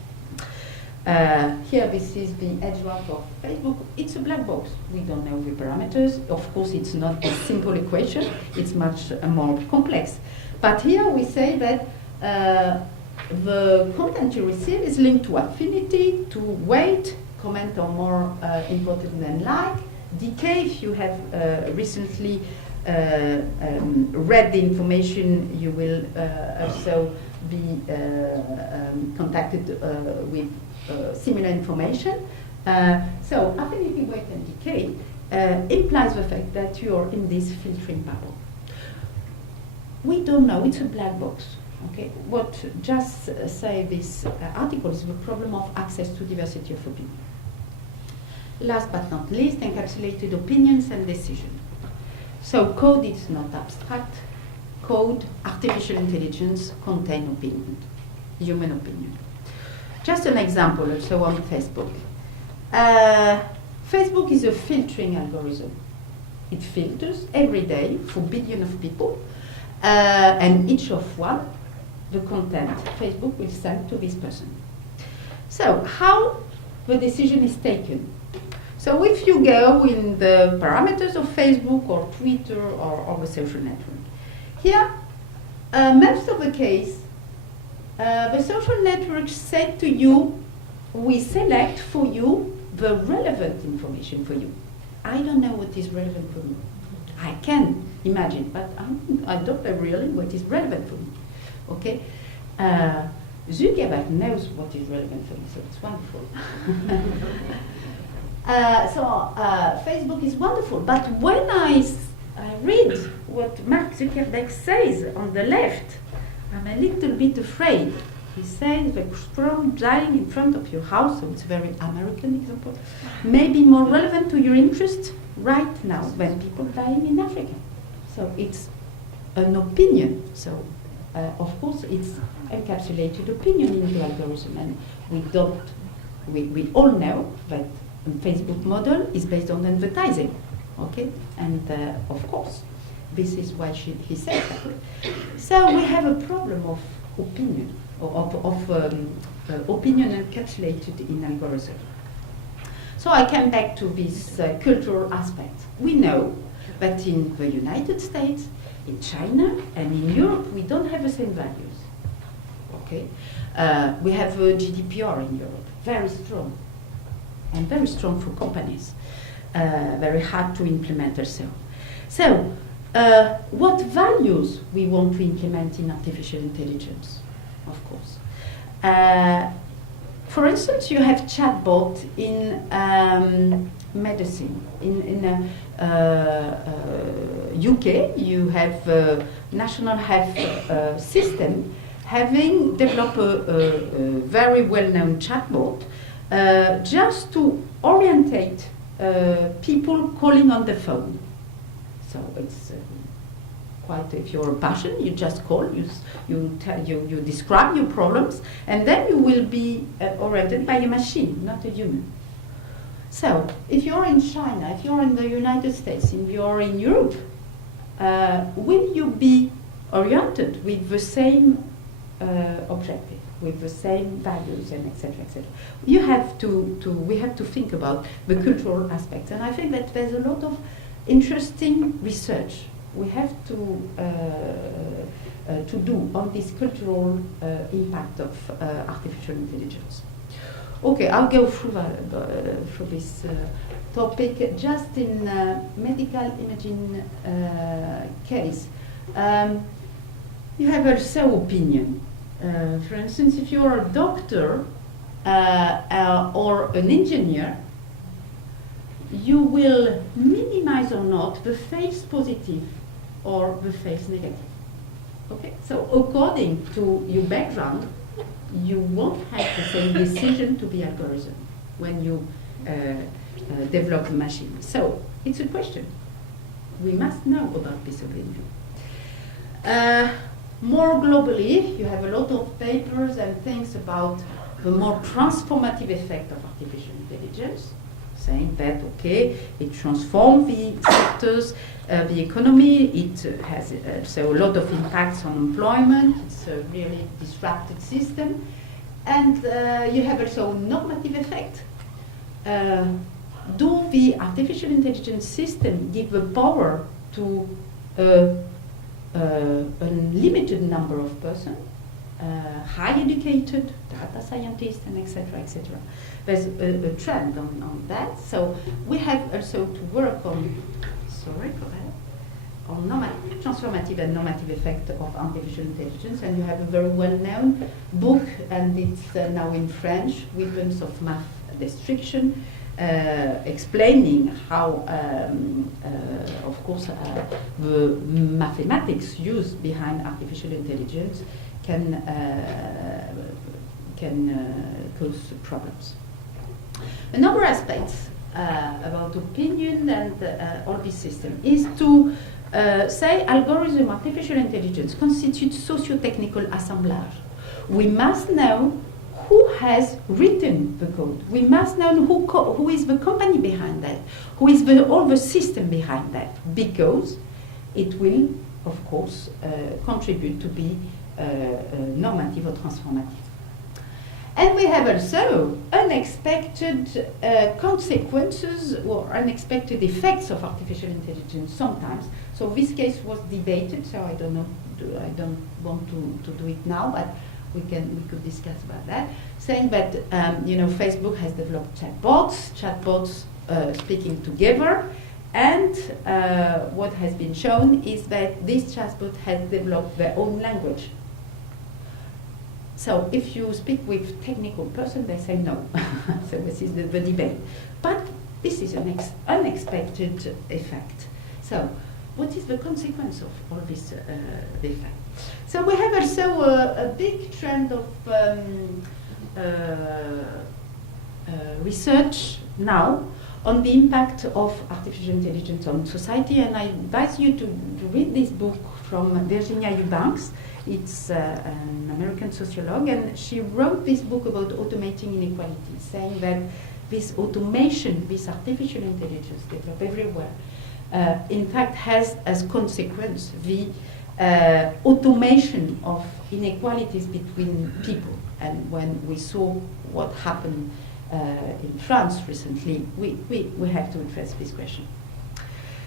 Here, this is the edge graph of Facebook. It's a black box. We don't know the parameters. Of course, it's not a simple equation. It's much more complex. But here we say that the content you receive is linked to affinity, to weight. Comment are more important than like. Decay, if you have recently read the information, you will also be contacted with similar information. So affinity, weight, and decay implies the fact that you are in this filtering bubble. We don't know, it's a black box. Okay, what just say this article is the problem of access to diversity of opinion. Last but not least, encapsulated opinions and decisions. So code is not abstract. Code, artificial intelligence, contain opinion, human opinion. Just an example also on Facebook. Facebook is a filtering algorithm. It filters every day for billions of people, and each of one, the content Facebook will send to this person. So how the decision is taken? So if you go in the parameters of Facebook or Twitter or a social network, here, most of the case, the social network said to you, we select for you the relevant information for you. I don't know what is relevant for me. I can imagine, but I don't know really what is relevant for me. Okay? Zuckerberg knows what is relevant for me, so it's wonderful. Facebook is wonderful, but when I read what Mark Zuckerberg says on the left, I'm a little bit afraid. He says the sperm dying in front of your house, so it's a very American example, may be more relevant to your interest right now than people dying in Africa. So it's an opinion. So of course it's encapsulated opinion in the algorithm, and we all know that the Facebook model is based on advertising, okay? And of course, this is why he said that. So we have a problem of opinion, of opinion encapsulated in algorithm. So I come back to this cultural aspect. We know But in the United States, in China, and in Europe, we don't have the same values. Okay, we have GDPR in Europe, very strong, and very strong for companies, very hard to implement also. So, what values we want to implement in artificial intelligence, of course. For instance, you have chatbot in medicine. In UK, you have National Health System having developed a very well-known chatbot just to orientate people calling on the phone. So it's quite, if you're a patient, you just call, you describe your problems, and then you will be oriented by a machine, not a human. So if you're in China, if you're in the United States, if you're in Europe, will you be oriented with the same objective, with the same values, and etc., etc.? You have we have to think about the cultural aspects, and I think that there's a lot of interesting research we have to do on this cultural impact of artificial intelligence. Okay, I'll go through this topic. Just in medical imaging case, you have also opinion. For instance, if you're a doctor or an engineer, you will minimize or not the false positive or the false negative. Okay, so according to your background, you won't have the same decision to be algorithm when you develop the machine. So it's a question. We must know about this opinion. More globally, you have a lot of papers and things about the more transformative effect of artificial intelligence, saying that, okay, it transforms the sectors, the economy, it has so a lot of impacts on employment, it's a really disrupted system, and you have also normative effect. Do the artificial intelligence system give the power to a limited number of persons, high educated, data scientists, and etc., etc.? There's a trend on that. So we have also to work on, on transformative and normative effect of artificial intelligence. And you have a very well-known book, and it's now in French, Weapons of Mass Destruction, explaining how, of course, the mathematics used behind artificial intelligence can cause problems. Another aspect about opinion and all this system is to say algorithm artificial intelligence constitutes socio-technical assemblage. We must know who has written the code. We must know who is the company behind that, who is all the system behind that, because it will, of course, contribute to be normative or transformative. And we have also unexpected consequences or unexpected effects of artificial intelligence sometimes. So this case was debated, so I don't want to do it now, but we could discuss about that, saying that Facebook has developed chatbots speaking together, and what has been shown is that this chatbot has developed their own language. So if you speak with technical person, they say no. So this is the debate. But this is an unexpected effect. So what is the consequence of all this effect? So we have also a big trend of research now on the impact of artificial intelligence on society, and I advise you to read this book from Virginia Eubanks. It's an American sociologue, and she wrote this book about automating inequality, saying that this automation, this artificial intelligence developed everywhere, in fact has as consequence the automation of inequalities between people. And when we saw what happened in France recently, we have to address this question.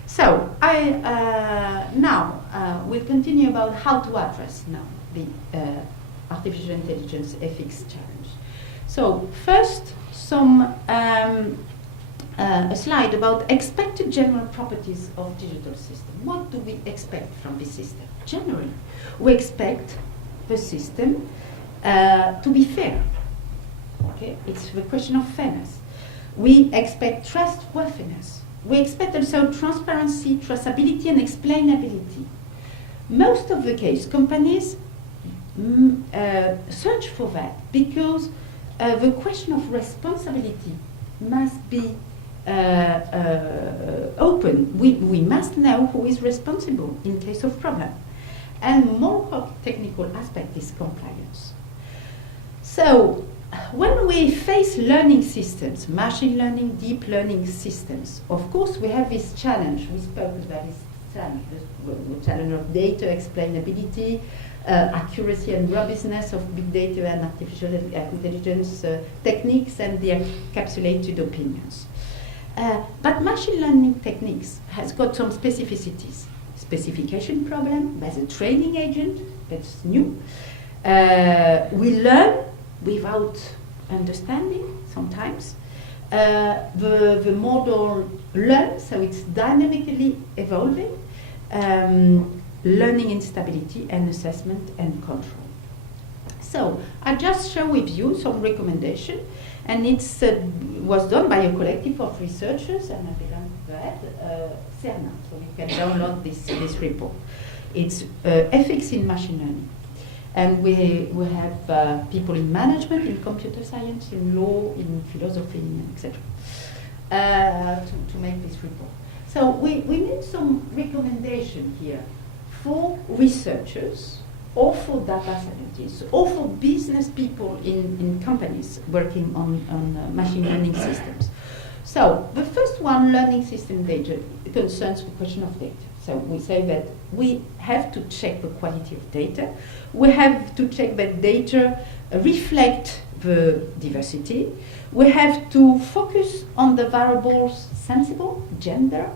So I now will continue about how to address now the artificial intelligence ethics challenge. So first, a slide about expected general properties of digital system. What do we expect from this system? Generally, we expect the system to be fair. Okay, it's the question of fairness. We expect trustworthiness. We expect also transparency, traceability, and explainability. Most of the case, companies search for that because the question of responsibility must be open. We must know who is responsible in case of problem. And more technical aspect is compliance. So when we face learning systems, machine learning, deep learning systems, of course we have this challenge. We spoke about this challenge, the challenge of data explainability, accuracy and robustness of big data and artificial intelligence techniques, and the encapsulated opinions. But machine learning techniques has got some specificities. Specification problem, as a training agent, that's new. We learn without understanding sometimes. The model learns, so it's dynamically evolving. Learning instability and assessment and control. So I just share with you some recommendation, and it was done by a collective of researchers, and I belong to that, CERNA, so you can download this report. It's ethics in machine learning. And we have people in management, in computer science, in law, in philosophy, etc. To make this report. So we need some recommendation here for researchers, or for data scientists, or for business people in companies working on machine learning systems. So the first one, learning system data, concerns the question of data. So we say that we have to check the quality of data. We have to check that data reflect the diversity. We have to focus on the variables sensible, gender,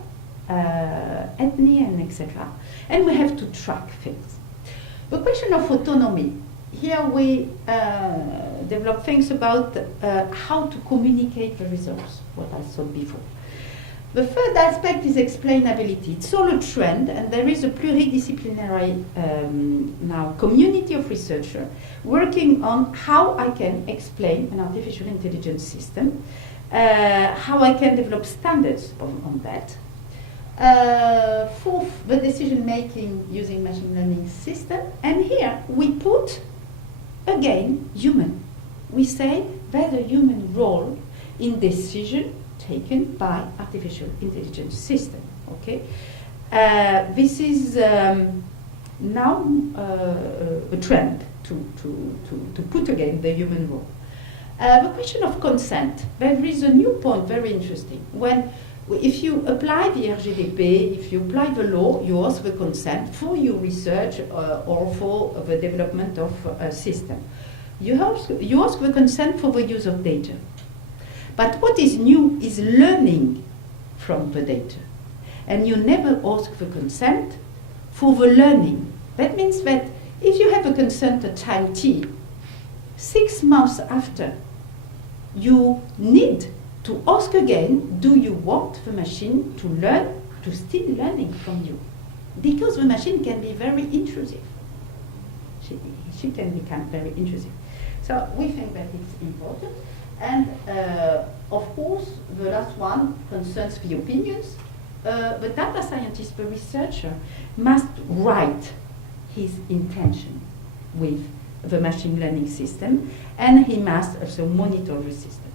ethnicity, and etc. And we have to track things. The question of autonomy. Here we develop things about how to communicate the results, what I said before. The third aspect is explainability. It's all a trend, and there is a pluridisciplinary now community of researchers working on how I can explain an artificial intelligence system, how I can develop standards on that. Fourth, the decision making using machine learning system, and here we put again human. We say there's a human role in decision taken by artificial intelligence system. Okay, this is now a trend to put again the human role. The question of consent. There is a new point, very interesting. If you apply the RGDP, if you apply the law, you ask the consent for your research or for the development of a system. You ask the consent for the use of data. But what is new is learning from the data. And you never ask the consent for the learning. That means that if you have a consent at time t, 6 months after, you need to ask again, do you want the machine to learn, to still learning from you? Because the machine can be very intrusive. She can become very intrusive. So we think that it's important. And of course, the last one concerns the opinions. The data scientist, the researcher, must write his intention with the machine learning system, and he must also monitor the system.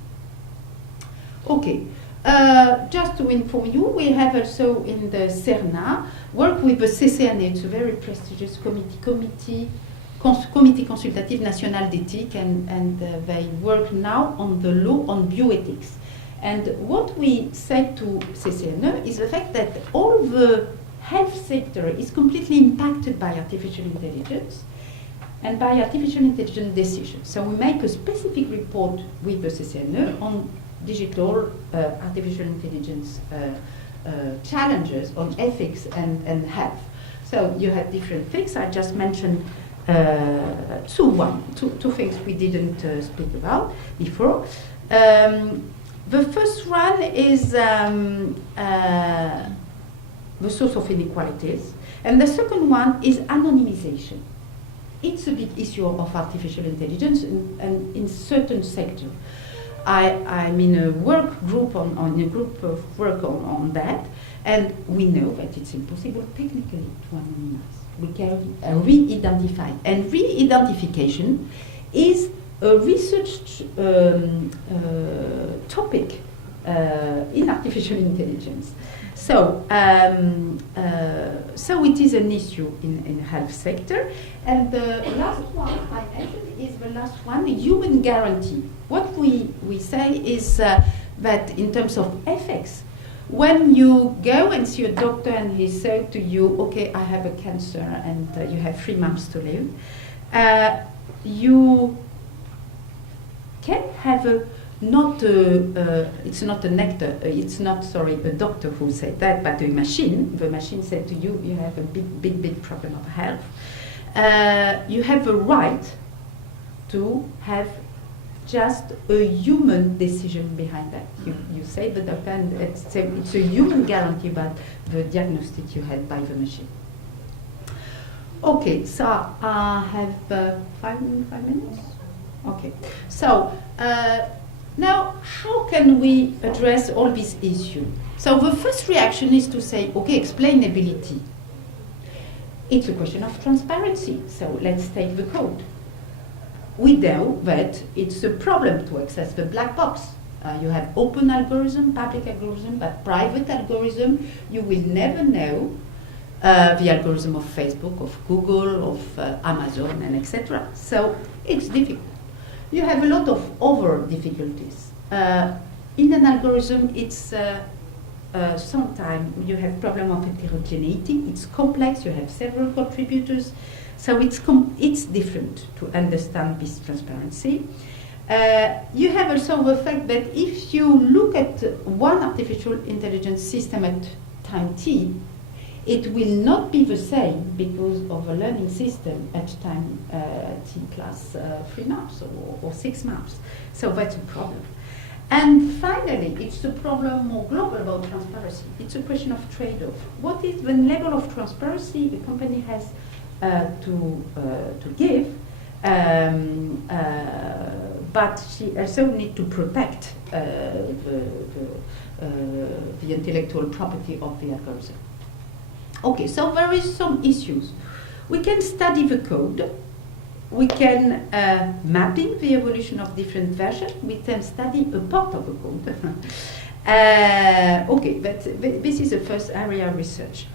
Okay, just to inform you, we have also in the CERNA worked with the CCNA. It's a very prestigious Comité Consultatif National d'Éthique, and they work now on the law on bioethics. And what we say to CCNE is the fact that all the health sector is completely impacted by artificial intelligence and by artificial intelligence decisions. So we make a specific report with the CCNE on digital artificial intelligence challenges on ethics and health. So you have different things. I just mentioned two things we didn't speak about before. The first one is the source of inequalities, and the second one is anonymization. It's a big issue of artificial intelligence and in certain sectors. I'm in a work group on a group of work on that, and we know that it's impossible technically to anonymize. We can re-identify, and re-identification is a research topic in artificial intelligence. So it is an issue in health sector. And the last one I mentioned is the last one, human guarantee. What we say is that in terms of ethics, when you go and see a doctor and he says to you, okay, I have a cancer and you have 3 months to live, you can have it's not an actor, it's not, sorry, a doctor who said that, but a machine. The machine said to you, you have a big problem of health. You have a right to have just a human decision behind that. You say the doctor, and it's a human guarantee about the diagnostic you had by the machine. Okay, so I have 5 minutes? Okay, so now how can we address all these issues? So the first reaction is to say, okay, explainability. It's a question of transparency, so let's take the code. We know that it's a problem to access the black box. You have open algorithm, public algorithm, but private algorithm, you will never know the algorithm of Facebook, of Google, of Amazon, and etc. So it's difficult. You have a lot of other difficulties. In an algorithm, it's sometimes you have problem of heterogeneity. It's complex. You have several contributors. So it's different to understand this transparency. You have also the fact that if you look at one artificial intelligence system at time t, it will not be the same because of a learning system at time t plus 3 months or 6 months. So that's a problem. And finally, it's a problem more global about transparency. It's a question of trade-off. What is the level of transparency a company has to give, but she also needs to protect the intellectual property of the algorithm. Okay, so there is some issues. We can study the code. We can mapping the evolution of different versions. We can study a part of the code. Okay, but this is the first area of research.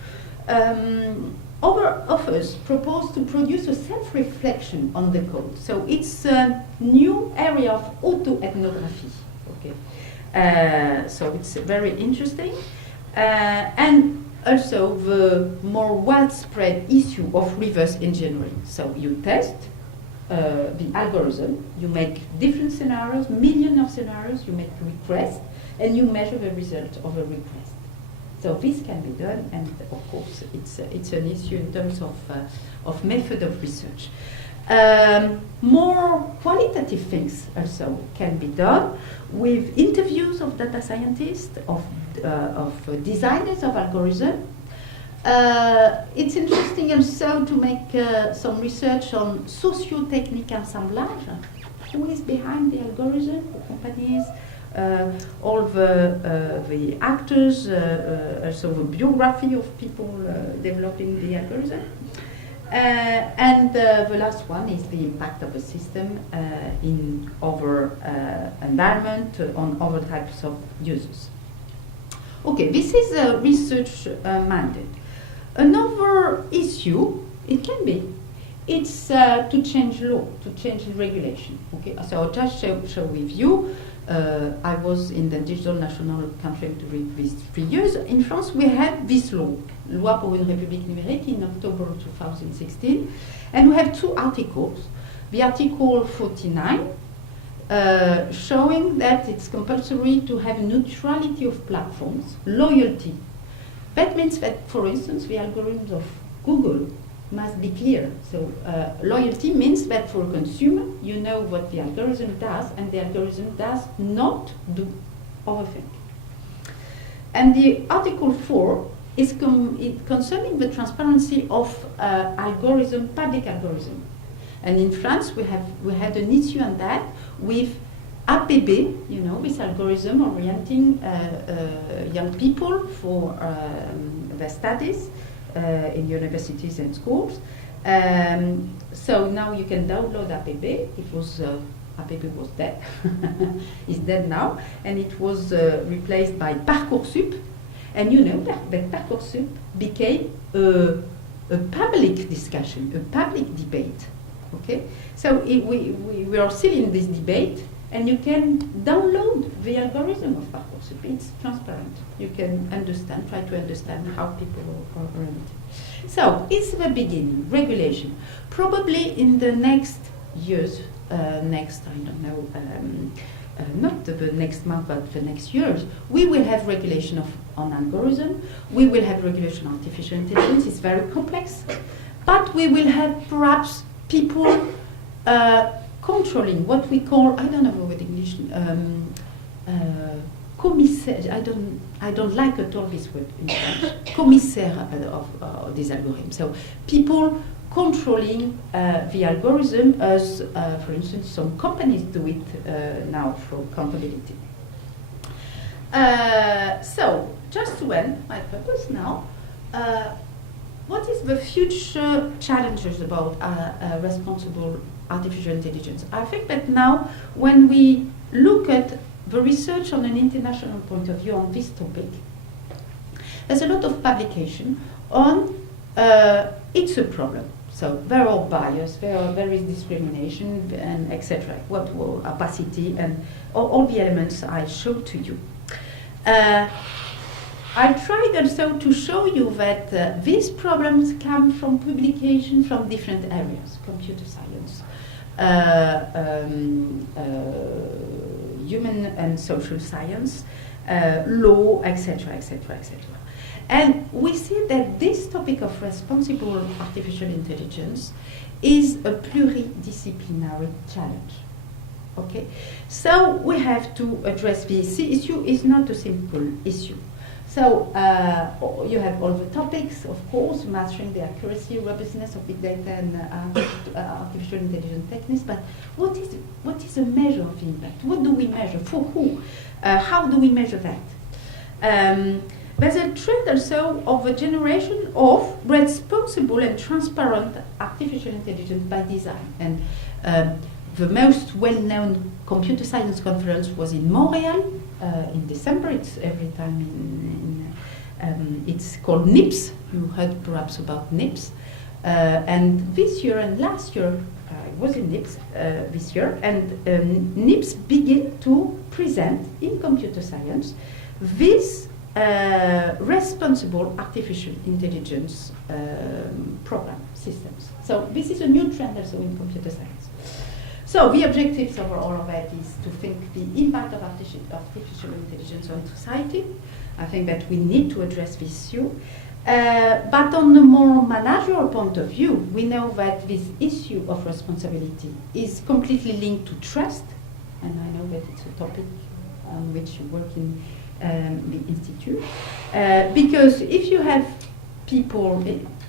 Other authors propose to produce a self-reflection on the code. So it's a new area of auto-ethnography. Okay, so it's very interesting. And also the more widespread issue of reverse engineering. So you test the algorithm, you make different scenarios, millions of scenarios, you make requests, and you measure the result of a request. So this can be done, and of course it's an issue in terms of method of research. More qualitative things also can be done with interviews of data scientists, of designers of algorithms. It's interesting also to make some research on socio-technique assemblage. Who is behind the algorithm, the companies, all the actors, also the biography of people developing the algorithm. And the last one is the impact of the system in other environment, on other types of users. Okay, this is a research mandate. Another issue, it can be, it's to change law, to change regulation. Okay, so I'll just share with you. I was in the Digital National Country during these 3 years. In France, we had this law, Loi pour une République numérique, in October 2016, and we have 2 articles. The Article 49, showing that it's compulsory to have neutrality of platforms, loyalty That means that, for instance, the algorithms of Google must be clear. So loyalty means that for a consumer, you know what the algorithm does, and the algorithm does not do overthink. And the Article 4 is concerning the transparency of public algorithm. And in France, we had an issue on that with APB, this algorithm orienting young people for their studies in universities and schools. So now you can download APB. APB was dead. It's dead now, and it was replaced by Parcoursup. And you know that Parcoursup became a public discussion, a public debate. Okay, so we are still in this debate, and you can download the algorithm of Parcoursup. It's transparent. You can try to understand how people are oriented. So it's the beginning, regulation. Probably in the next years, I don't know, not the next month, but the next years, we will have regulation on algorithm. We will have regulation on artificial intelligence. It's very complex, but we will have perhaps people controlling what we call, I don't know the word in English, commissaire. I don't like at all this word in French. Commissaire of these algorithms. So people controlling the algorithm, as for instance some companies do it now for accountability. So just to end my purpose now. What is the future challenges about responsible artificial intelligence? I think that now, when we look at the research on an international point of view on this topic, there's a lot of publication on it's a problem. So there are bias, there is discrimination, and etc. Opacity, and all the elements I showed to you. I tried also to show you that these problems come from publication from different areas: computer science, human and social science, law, etc., etc., etc. And we see that this topic of responsible artificial intelligence is a pluridisciplinary challenge. Okay, so we have to address this issue. It's not a simple issue. So you have all the topics, of course, mastering the accuracy, robustness of big data and artificial intelligence techniques. But what is a measure of impact? What do we measure? For who? How do we measure that? There's a trend also of a generation of responsible and transparent artificial intelligence by design. And the most well-known computer science conference was in Montreal in December. It's every time it's called NIPS. You heard perhaps about NIPS. And this year and last year, I was in NIPS this year, and NIPS began to present in computer science this responsible artificial intelligence program systems. So this is a new trend also in computer science. So the objectives of all of that is to think the impact of artificial intelligence on society. I think that we need to address this issue. But on a more managerial point of view, we know that this issue of responsibility is completely linked to trust, and I know that it's a topic on which you work in the institute. Because if you have people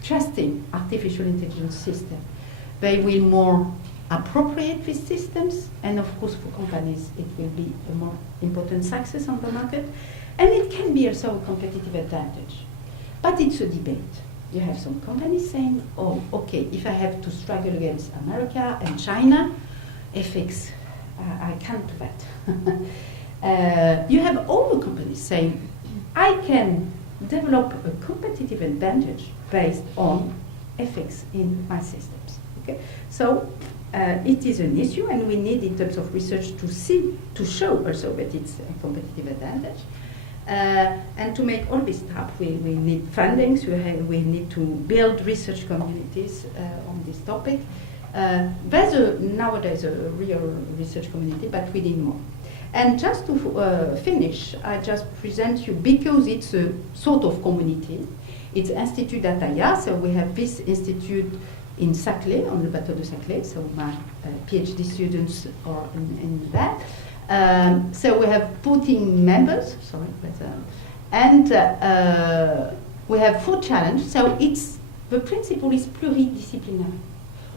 trusting artificial intelligence systems, they will more appropriate these systems, and of course for companies it will be a more important success on the market, and it can be also a competitive advantage. But it's a debate. You have some companies saying, oh, okay, if I have to struggle against America and China, ethics, I can't do that. You have all the companies saying, I can develop a competitive advantage based on ethics in my systems. Okay? So it is an issue, and we need, in terms of research, to show also that it's a competitive advantage. And to make all this happen, we need fundings, we need to build research communities on this topic. There's nowadays a real research community, but we need more. And just to finish, I just present you, because it's a sort of community, it's Institut Ataya, so we have this institute in Saclay, on the Bateau de Saclay, so my PhD students are in that. So we have 14 members, sorry, and we have 4 challenges, so the principle is pluridisciplinary.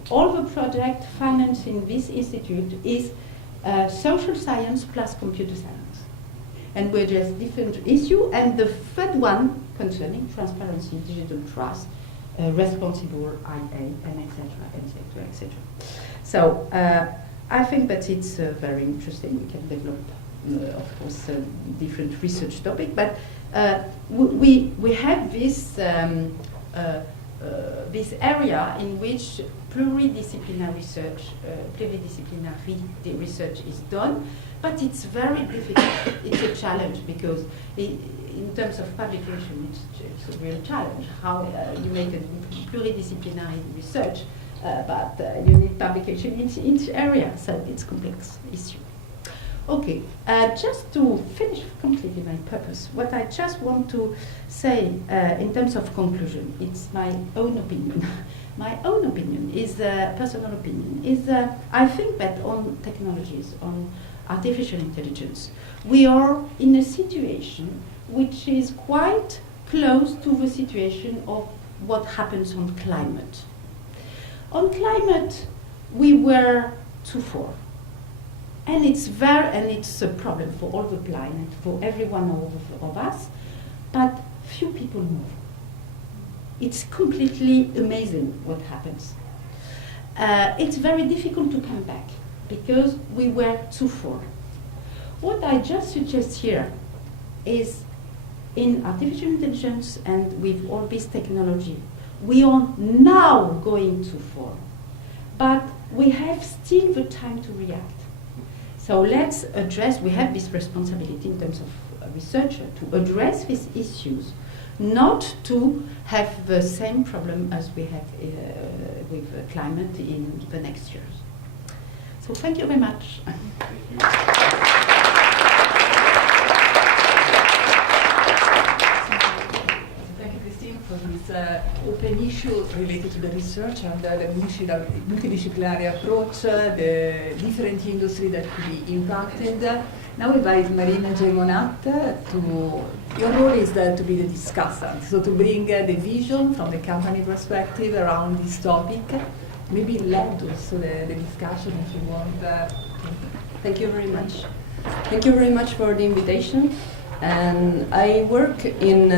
All the project financing this institute is social science plus computer science. And we address different issues, and the third one concerning transparency, digital trust, responsible IA, and etc., etc. So I think that it's very interesting. We can develop, of course, different research topic, but we have this this area in which pluridisciplinary research is done, but it's very difficult. It's a challenge because in terms of publication, it's a real challenge. How you make a pluridisciplinary research, but you need publication in each area, so it's a complex issue. Okay, just to finish completely my purpose, what I just want to say in terms of conclusion, it's my own opinion. My own opinion is, personal opinion, is I think that on technologies, on artificial intelligence, we are in a situation which is quite close to the situation of what happens on climate. On climate, we were too far. And it's a problem for all the planet, for every one of us, but few people move. It's completely amazing what happens. It's very difficult to come back because we were too far. What I just suggest here is in artificial intelligence and with all this technology, we are now going too far, but we have still the time to react. So let's address, we have this responsibility in terms of researcher to address these issues, not to have the same problem as we have with climate in the next years. So thank you very much. Thank you, Christine, for this open issue related to the research and the multidisciplinary approach, the different industries that could be impacted. Now we invite Marina Gemonat to, your role is to be the discussant, so to bring the vision from the company perspective around this topic. Maybe led also the discussion if you want. Thank you very much. Thank you very much for the invitation. And I work in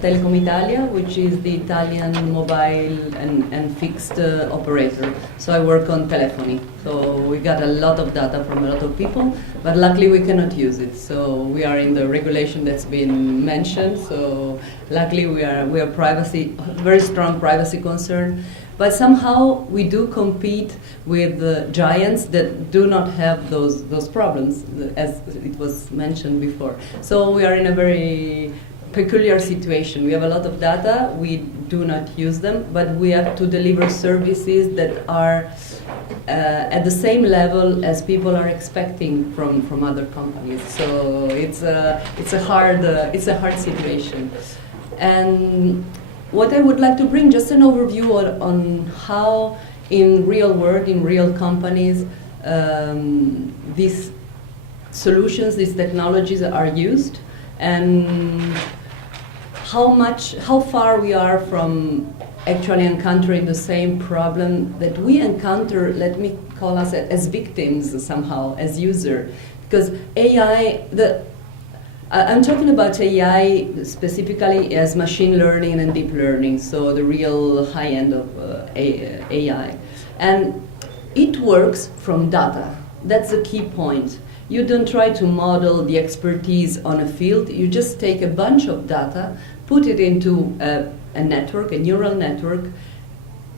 Telecom Italia, which is the Italian mobile and fixed operator. So I work on telephony. So we got a lot of data from a lot of people, but luckily we cannot use it. So we are in the regulation that's been mentioned. So luckily we are privacy, very strong privacy concern. But somehow we do compete with giants that do not have those problems, as it was mentioned before. So we are in a very peculiar situation. We have a lot of data, we do not use them, but we have to deliver services that are at the same level as people are expecting from other companies. So it's a hard situation. And what I would like to bring, just an overview on how in real world, in real companies, these solutions, these technologies are used, and how far we are from actually encountering the same problem that we encounter, let me call us as victims somehow, as user. Because AI, I'm talking about AI specifically as machine learning and deep learning, so the real high end of AI. And it works from data. That's the key point. You don't try to model the expertise on a field, you just take a bunch of data, put it into a network, a neural network,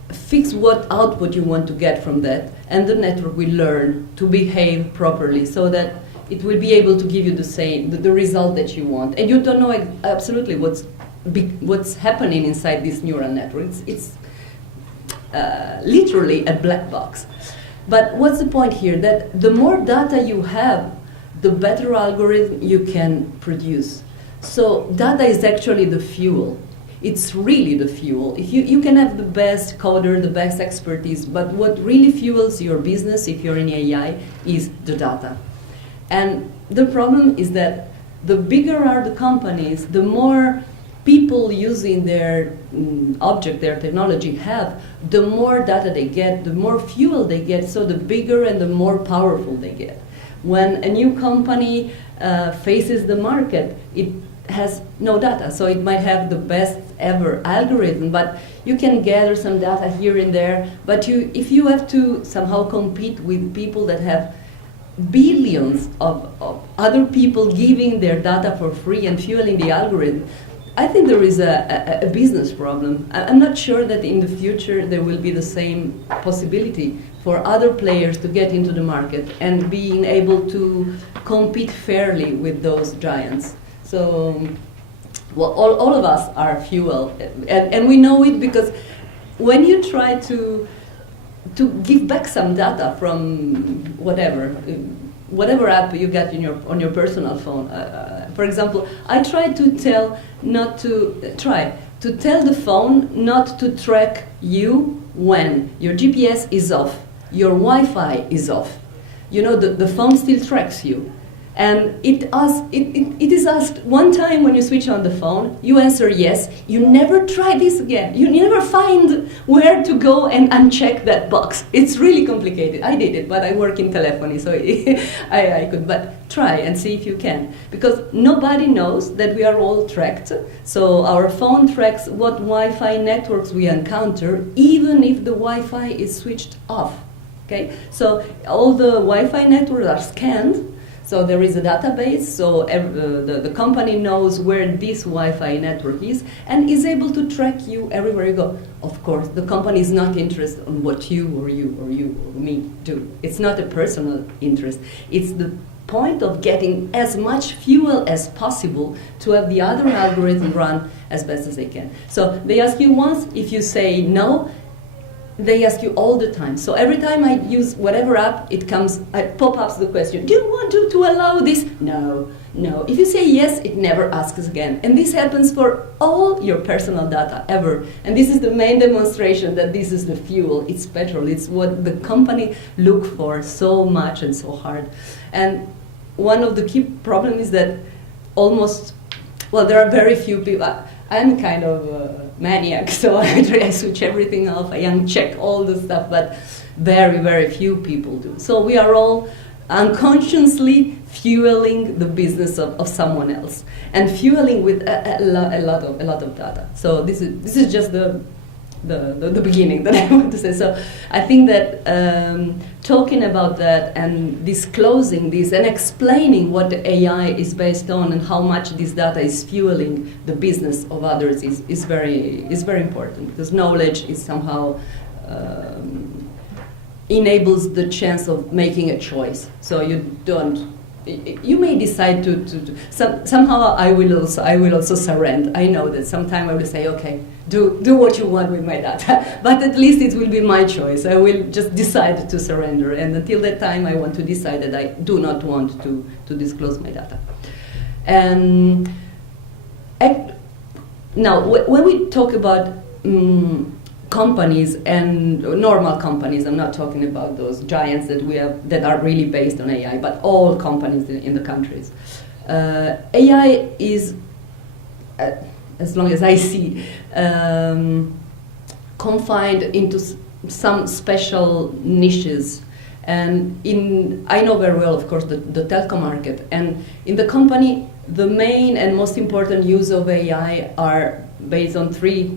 fix what output you want to get from that, and the network will learn to behave properly so that it will be able to give you the result that you want. And you don't know absolutely what's happening inside this neural network. It's literally a black box. But what's the point here? That the more data you have, the better algorithm you can produce. So data is actually the fuel. It's really the fuel. If you can have the best coder, the best expertise, but what really fuels your business if you're in AI is the data. And the problem is that the bigger are the companies, the more people using their object, their technology have, the more data they get, the more fuel they get, so the bigger and the more powerful they get. When a new company faces the market, it has no data, so it might have the best ever algorithm, but you can gather some data here and there, but if you have to somehow compete with people that have billions of other people giving their data for free and fueling the algorithm, I think there is a business problem. I'm not sure that in the future there will be the same possibility for other players to get into the market and being able to compete fairly with those giants. So, well, all of us are fuel, and we know it because when you try to give back some data from whatever app you get on your personal phone. For example, I try to tell the phone not to track you when your GPS is off, your Wi-Fi is off. You know, the phone still tracks you. And it is asked one time when you switch on the phone, you answer yes, you never try this again. You never find where to go and uncheck that box. It's really complicated. I did it, but I work in telephony, so I could. But try and see if you can. Because nobody knows that we are all tracked. So our phone tracks what Wi-Fi networks we encounter, even if the Wi-Fi is switched off. Okay? So all the Wi-Fi networks are scanned. So there is a database, so the company knows where this Wi-Fi network is and is able to track you everywhere you go. Of course, the company is not interested in what you or me do. It's not a personal interest. It's the point of getting as much fuel as possible to have the other algorithm run as best as they can. So they ask you once, if you say no, they ask you all the time. So every time I use whatever app, it pop-ups the question, do you want to allow this? No. If you say yes, it never asks again. And this happens for all your personal data ever. And this is the main demonstration that this is the fuel, it's petrol, it's what the company look for so much and so hard. And one of the key problems is that there are very few people. I'm kind of maniac, so I switch everything off, I uncheck all the stuff, but very, very few people do. So we are all unconsciously fueling the business of someone else and fueling with a lot of data. So this is just the beginning that I want to say. So I think that talking about that and disclosing this and explaining what the AI is based on and how much this data is fueling the business of others is very important, because knowledge is somehow enables the chance of making a choice. So you may decide to somehow I will also surrender. I know that sometime I will say, okay, do what you want with my data, but at least it will be my choice. I will just decide to surrender, and until that time I want to decide that I do not want to disclose my data. And now when we talk about companies and normal companies, I'm not talking about those giants that we have that are really based on AI, but all companies in the countries. AI is, as long as I see, confined into some special niches. And I know very well, of course, the telco market. And in the company, the main and most important use of AI are based on three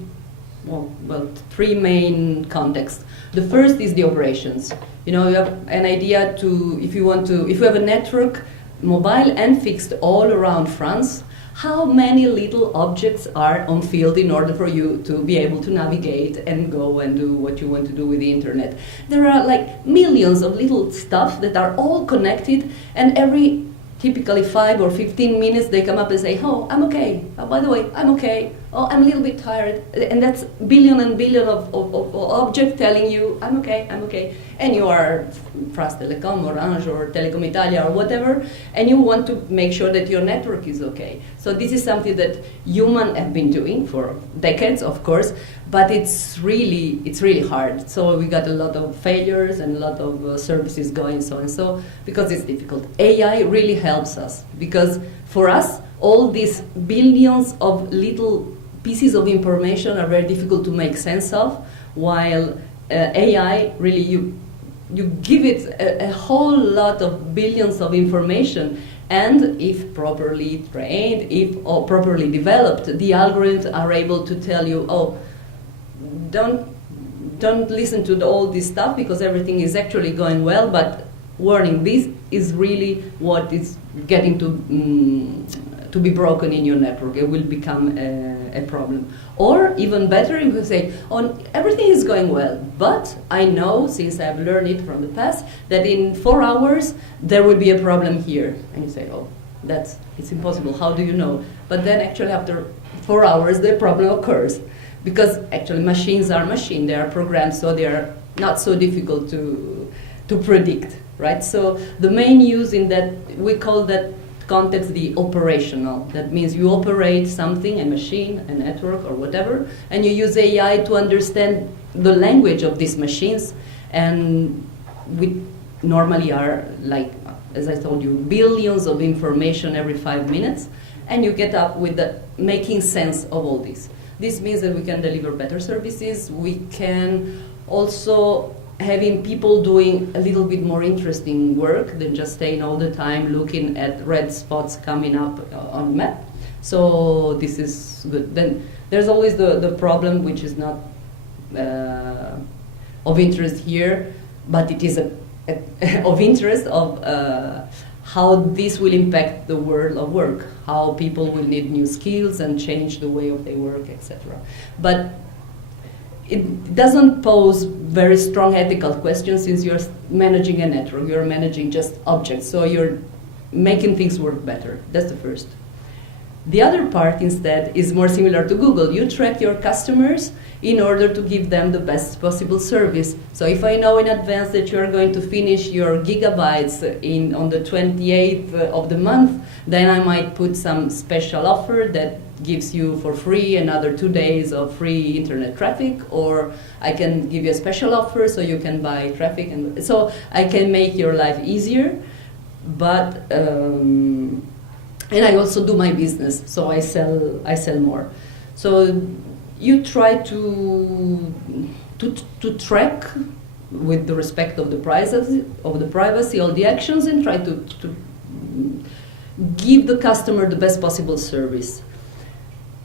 main contexts. The first is the operations. You have an idea if you have a network, mobile and fixed, all around France, how many little objects are on field in order for you to be able to navigate and go and do what you want to do with the internet. There are like millions of little stuff that are all connected, and typically 5 or 15 minutes they come up and say, oh, I'm okay. Oh, by the way, I'm okay. oh, I'm a little bit tired, and that's billion and billion of objects telling you, I'm okay, I'm okay. And you are France Telecom, Orange, or Telecom Italia, or whatever, and you want to make sure that your network is okay. So this is something that humans have been doing for decades, of course, but it's really hard. So we got a lot of failures and a lot of services going so and so, because it's difficult. AI really helps us, because for us, all these billions of little pieces of information are very difficult to make sense of, while AI, really, you give it a whole lot of billions of information, and if properly trained, or properly developed, the algorithms are able to tell you, oh, don't listen to all this stuff because everything is actually going well, but warning, this is really what is getting to be broken in your network. It will become a problem. Or even better, if you say, oh, everything is going well, but I know, since I've learned it from the past, that in 4 hours there will be a problem here. And you say, oh, it's impossible, how do you know? But then actually after 4 hours the problem occurs, because actually machines are machines, they are programmed, so they are not so difficult to predict, right? So the main use in that, we call that context the operational. That means you operate something, a machine, a network, or whatever, and you use AI to understand the language of these machines, and we normally are, like, as I told you, billions of information every 5 minutes, and you get up with the making sense of all this. This means that we can deliver better services. We can also having people doing a little bit more interesting work than just staying all the time looking at red spots coming up on the map. So this is good. Then there's always the problem, which is not of interest here, but it is of interest of how this will impact the world of work, how people will need new skills and change the way of their work, etc. But it doesn't pose very strong ethical questions, since you're managing a network, you're managing just objects, so you're making things work better. That's the first. The other part instead is more similar to Google. You track your customers in order to give them the best possible service. So if I know in advance that you're going to finish your gigabytes on the 28th of the month, then I might put some special offer that gives you for free another 2 days of free internet traffic, or I can give you a special offer so you can buy traffic, and so I can make your life easier. But and I also do my business, so I sell more. So you try to track, with the respect of the privacy, all the actions, and try to give the customer the best possible service.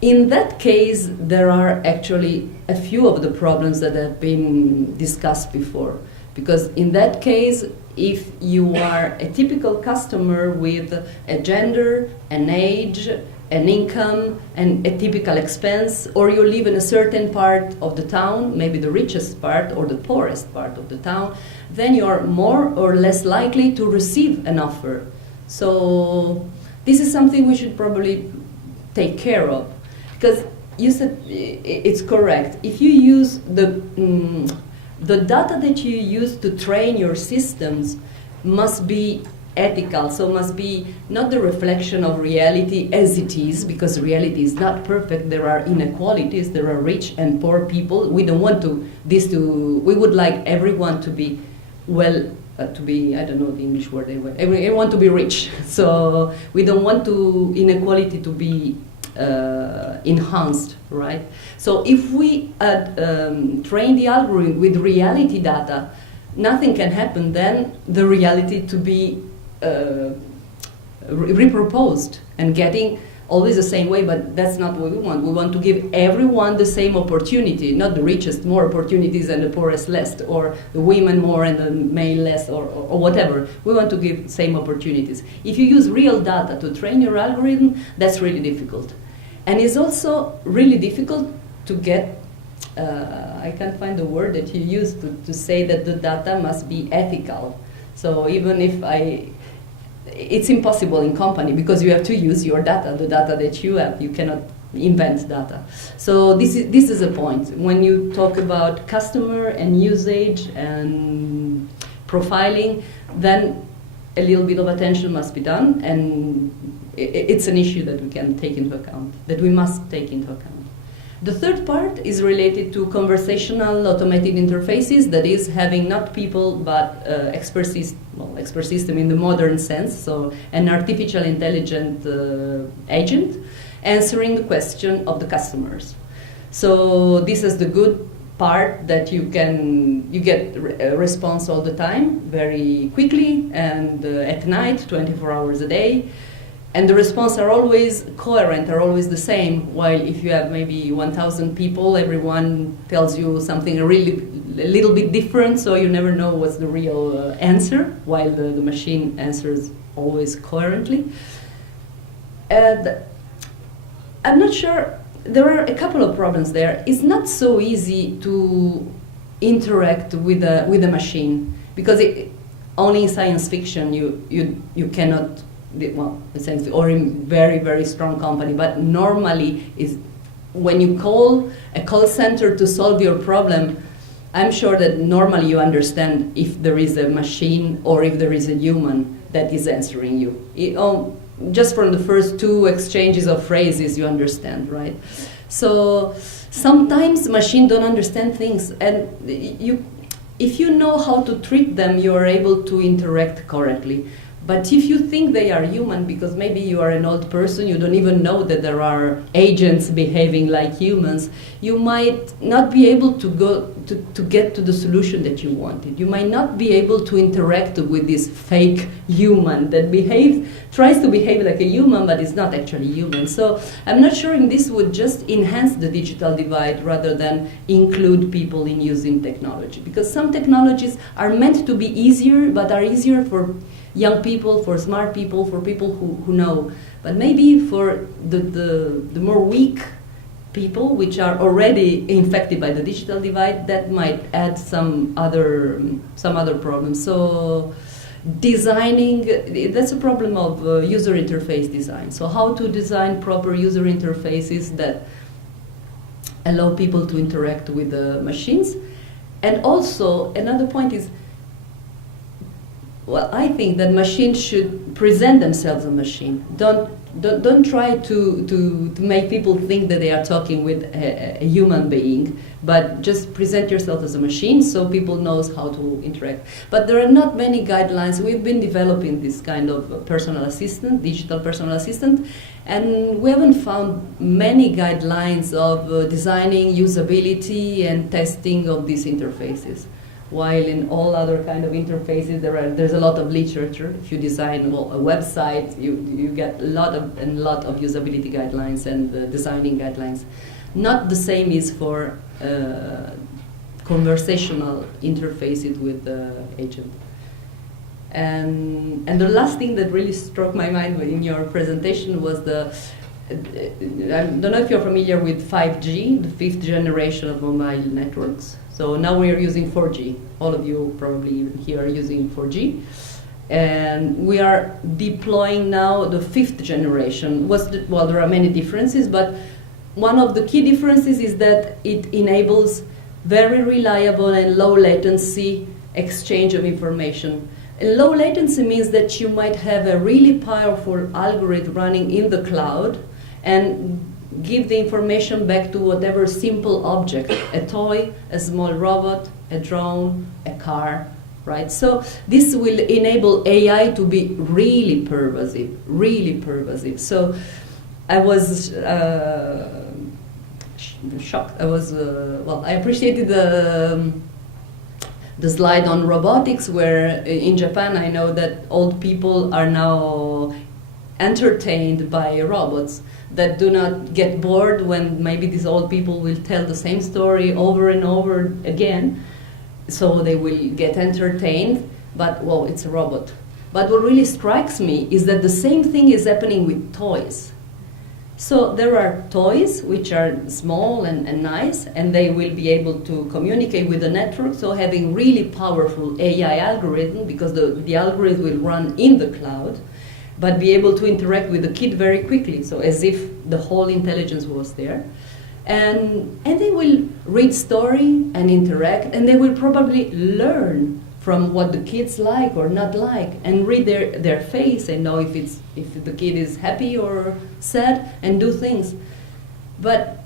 In that case, there are actually a few of the problems that have been discussed before. Because in that case, if you are a typical customer with a gender, an age, an income, and a typical expense, or you live in a certain part of the town, maybe the richest part or the poorest part of the town, then you are more or less likely to receive an offer. So this is something we should probably take care of. Because you said it's correct. If you use the data that you use to train your systems must be ethical, so must be not the reflection of reality as it is, because reality is not perfect. There are inequalities, there are rich and poor people. We don't want we would like everyone to be I don't know the English word, everyone to be rich. So we don't want inequality to be enhanced, right? So if we train the algorithm with reality data, nothing can happen then the reality to be reproposed and getting always the same way, but that's not what we want. We want to give everyone the same opportunity, not the richest more opportunities and the poorest less, or the women more and the male less, or whatever. We want to give same opportunities. If you use real data to train your algorithm, that's really difficult. And it's also really difficult to get, I can't find the word that you use to say that the data must be ethical. So even if it's impossible in company, because you have to use your data, the data that you have. You cannot invent data. So this is a point. When you talk about customer and usage and profiling, then a little bit of attention must be done, and it's an issue that we can take into account, that we must take into account. The third part is related to conversational automated interfaces, that is having not people but expert system in the modern sense, so an artificial intelligent agent answering the question of the customers. So this is the good part, that you get a response all the time, very quickly, and at night, 24 hours a day. And the response are always coherent, are always the same, while if you have maybe 1,000 people, everyone tells you something a little bit different, so you never know what's the real answer, while the machine answers always coherently. And I'm not sure, there are a couple of problems there. It's not so easy to interact with a machine, because only in science fiction you cannot, well, essentially, or in very, very strong company, but normally is when you call a call center to solve your problem, I'm sure that normally you understand if there is a machine or if there is a human that is answering you. Just from the first two exchanges of phrases, you understand, right? So sometimes machines don't understand things, and if you know how to treat them, you are able to interact correctly. But if you think they are human, because maybe you are an old person, you don't even know that there are agents behaving like humans, you might not be able to go to get to the solution that you wanted. You might not be able to interact with this fake human that tries to behave like a human, but is not actually human. So I'm not sure if this would just enhance the digital divide rather than include people in using technology. Because some technologies are meant to be easier, but are easier for young people, for smart people, for people who know. But maybe for the more weak people, which are already infected by the digital divide, that might add some other problems. So designing, that's a problem of user interface design. So how to design proper user interfaces that allow people to interact with the machines. And also, another point is, well, I think that machines should present themselves as a machine. Don't try to make people think that they are talking with a human being, but just present yourself as a machine so people knows how to interact. But there are not many guidelines. We've been developing this kind of personal assistant, digital personal assistant, and we haven't found many guidelines of designing usability and testing of these interfaces. While in all other kind of interfaces, there's a lot of literature. If you design a website, you get a lot of usability guidelines and designing guidelines. Not the same is for conversational interfaces with the agent. And the last thing that really struck my mind in your presentation was I don't know if you're familiar with 5G, the 5th generation of mobile networks. So now we are using 4G. All of you probably here are using 4G. And we are deploying now the 5th generation. Well, there are many differences, but one of the key differences is that it enables very reliable and low latency exchange of information. And low latency means that you might have a really powerful algorithm running in the cloud and give the information back to whatever simple object, a toy, a small robot, a drone, a car, right? So this will enable AI to be really pervasive, really pervasive. So I was shocked. I appreciated the slide on robotics, where in Japan I know that old people are now entertained by robots that do not get bored when maybe these old people will tell the same story over and over again. So they will get entertained, but well, it's a robot. But what really strikes me is that the same thing is happening with toys. So there are toys which are small and nice, and they will be able to communicate with the network, so having really powerful AI algorithm, because the algorithm will run in the cloud. but be able to interact with the kid very quickly, so as if the whole intelligence was there. And they will read story and interact, and they will probably learn from what the kids like or not like, and read their face and know if the kid is happy or sad, and do things. But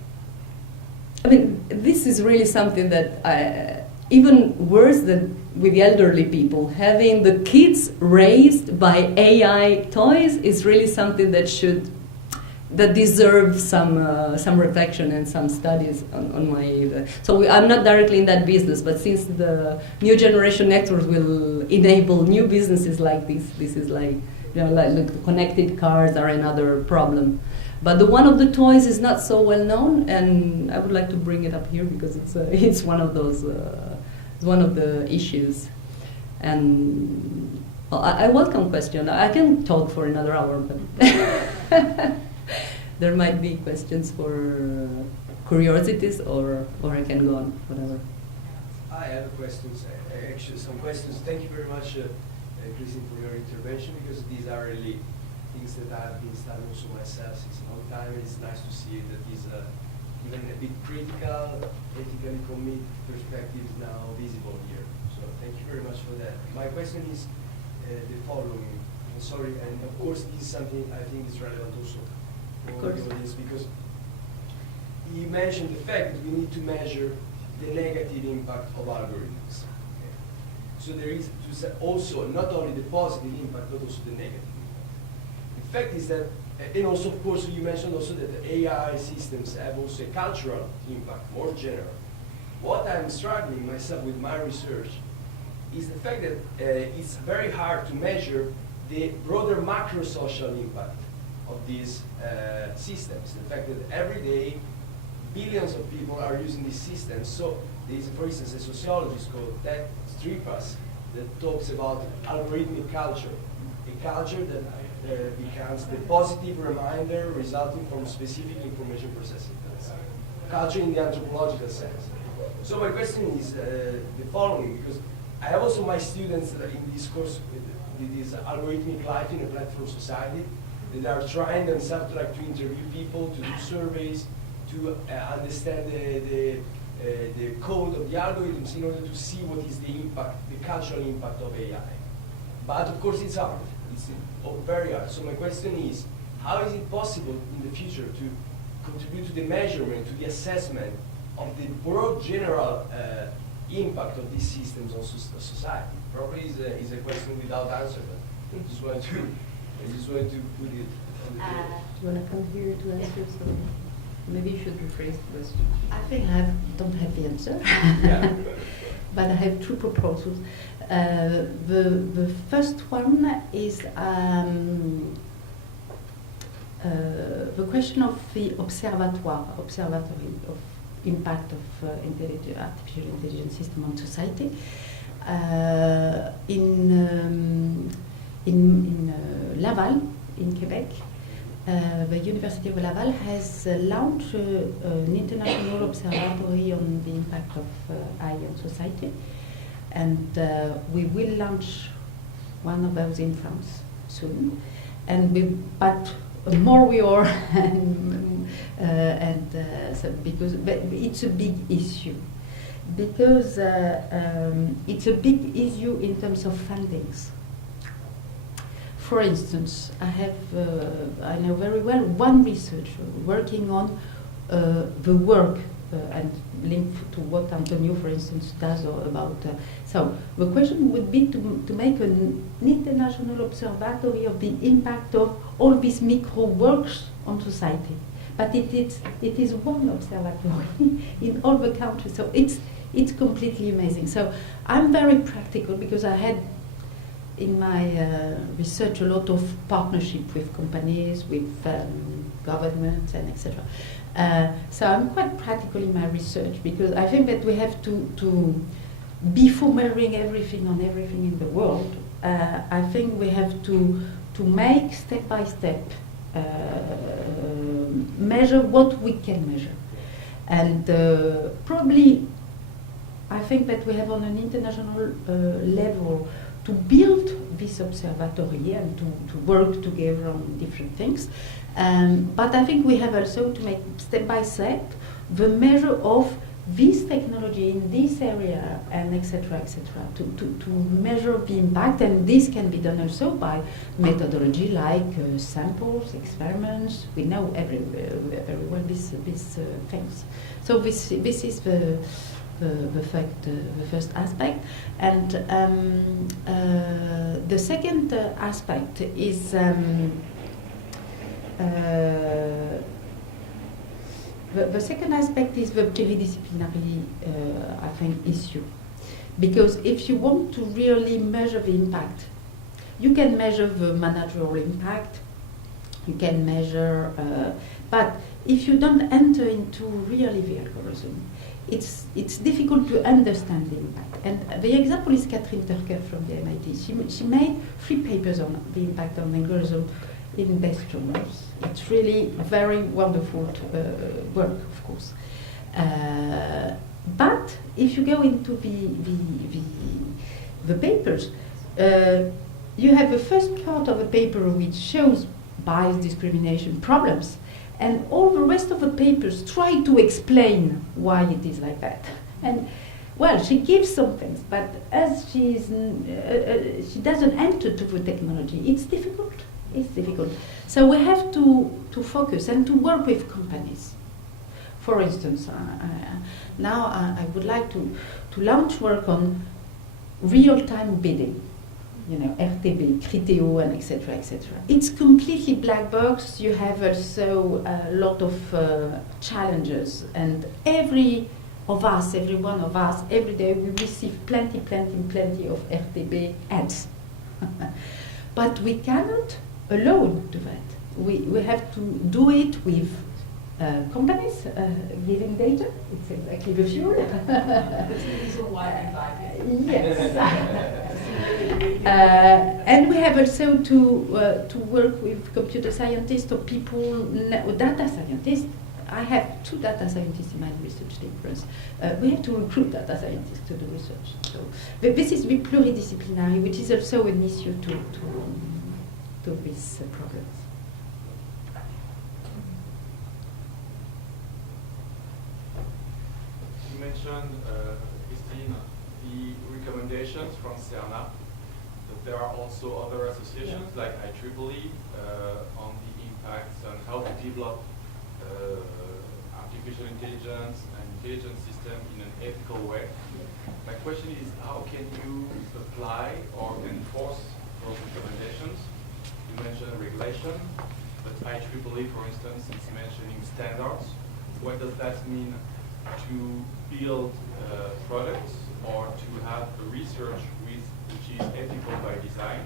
I mean, this is really something that even worse than with the elderly people, having the kids raised by AI toys is really something that deserves some reflection and some studies on my. So I'm not directly in that business, but since the new generation networks will enable new businesses like this is like, like the connected cars are another problem. But one of the toys is not so well known, and I would like to bring it up here because it's one of those one of the issues. And well, I welcome question. I can talk for another hour, but. There might be questions for curiosities, or I can go on, whatever. I have questions, actually some questions. Thank you very much, Christine, for your intervention, because these are really things that I have been studying also myself since a long time. It's nice to see that these even a bit critical, ethically committed perspective is now visible here. So thank you very much for that. My question is the following. Sorry, and of course this is something I think is relevant also for the audience, because you mentioned the fact that we need to measure the negative impact of algorithms. Okay. So there is also not only the positive impact, but also the negative impact. The fact is that, and also of course you mentioned also that the AI systems have also a cultural impact, more general. What I'm struggling myself with my research is the fact that it's very hard to measure the broader macro-social impact of these systems. The fact that every day billions of people are using these systems. So there is, for instance, a sociologist called Ted Stripas that talks about algorithmic culture, a culture that becomes the positive reminder resulting from specific information processing. Culture in the anthropological sense. So my question is the following, because I have also my students in this course with this algorithmic life in a platform society, that are trying themselves to interview people, to do surveys, to understand the code of the algorithms in order to see what is the impact, the cultural impact of AI. But of course it's hard, it's very hard. So my question is, how is it possible in the future to contribute to the measurement, to the assessment of the broad general impact of these systems on society? Probably is a question without answer, but I just wanted to put it on the table. Do you want to come here to answer? So maybe you should rephrase the question. I think don't have the answer, Yeah. but I have two proposals. The first one is the question of the observatory of impact of artificial intelligence system on society. In Laval, in Quebec, the University of Laval has launched an international observatory on the impact of AI on society, and we will launch one of those in France soon. But more we are, so because it's a big issue. Because it's a big issue in terms of fundings. For instance, I know very well one researcher working on the work and linked to what Antonio, for instance, does about. So the question would be to make an international observatory of the impact of all these micro works on society. But it is one observatory in all the countries. So it's completely amazing. So I'm very practical because I had in my research a lot of partnership with companies, with governments, and etc. So I'm quite practical in my research because I think that we have to before measuring everything on everything in the world, I think we have to make step by step measure what we can measure. And probably I think that we have on an international level to build this observatory and to work together on different things. But I think we have also to make step by step the measure of this technology in this area and etc. To measure the impact, and this can be done also by methodology like samples, experiments. We know very well these things. So this is the first aspect, and the second aspect is the second aspect is the pluridisciplinary, I think, issue. Because if you want to really measure the impact, you can measure the managerial impact, you can measure, but if you don't enter into really the algorithm, it's difficult to understand the impact. And the example is Catherine Turker from the MIT. She made 3 papers on the impact on algorithm in best journals. It's really very wonderful work, of course. But if you go into the papers, you have the first part of a paper which shows bias, discrimination, problems, and all the rest of the papers try to explain why it is like that. And well, she gives some things, but as she doesn't enter to the technology, it's difficult. It's difficult. So we have to focus and to work with companies. For instance, now I would like to launch work on real-time bidding, RTB, Criteo, and etc. It's completely black box. You have also a lot of challenges, and every one of us, every day we receive plenty of RTB ads. But we cannot alone do that. We have to do it with companies giving data. It's exactly the fuel. That's the reason why I invited. Yes. And we have also to work with computer scientists or people, data scientists. I have 2 data scientists in my research papers. We have to recruit data scientists to do research. So this is the pluridisciplinary, which is also an issue to these problems. You mentioned, Christine, the recommendations from CERNA, but there are also other associations like IEEE on the impacts on how to develop artificial intelligence and intelligence system in an ethical way. My question is, how can you apply or enforce those recommendations? You mentioned regulation, but IEEE, for instance, is mentioning standards. What does that mean to build products or to have a research which is ethical by design?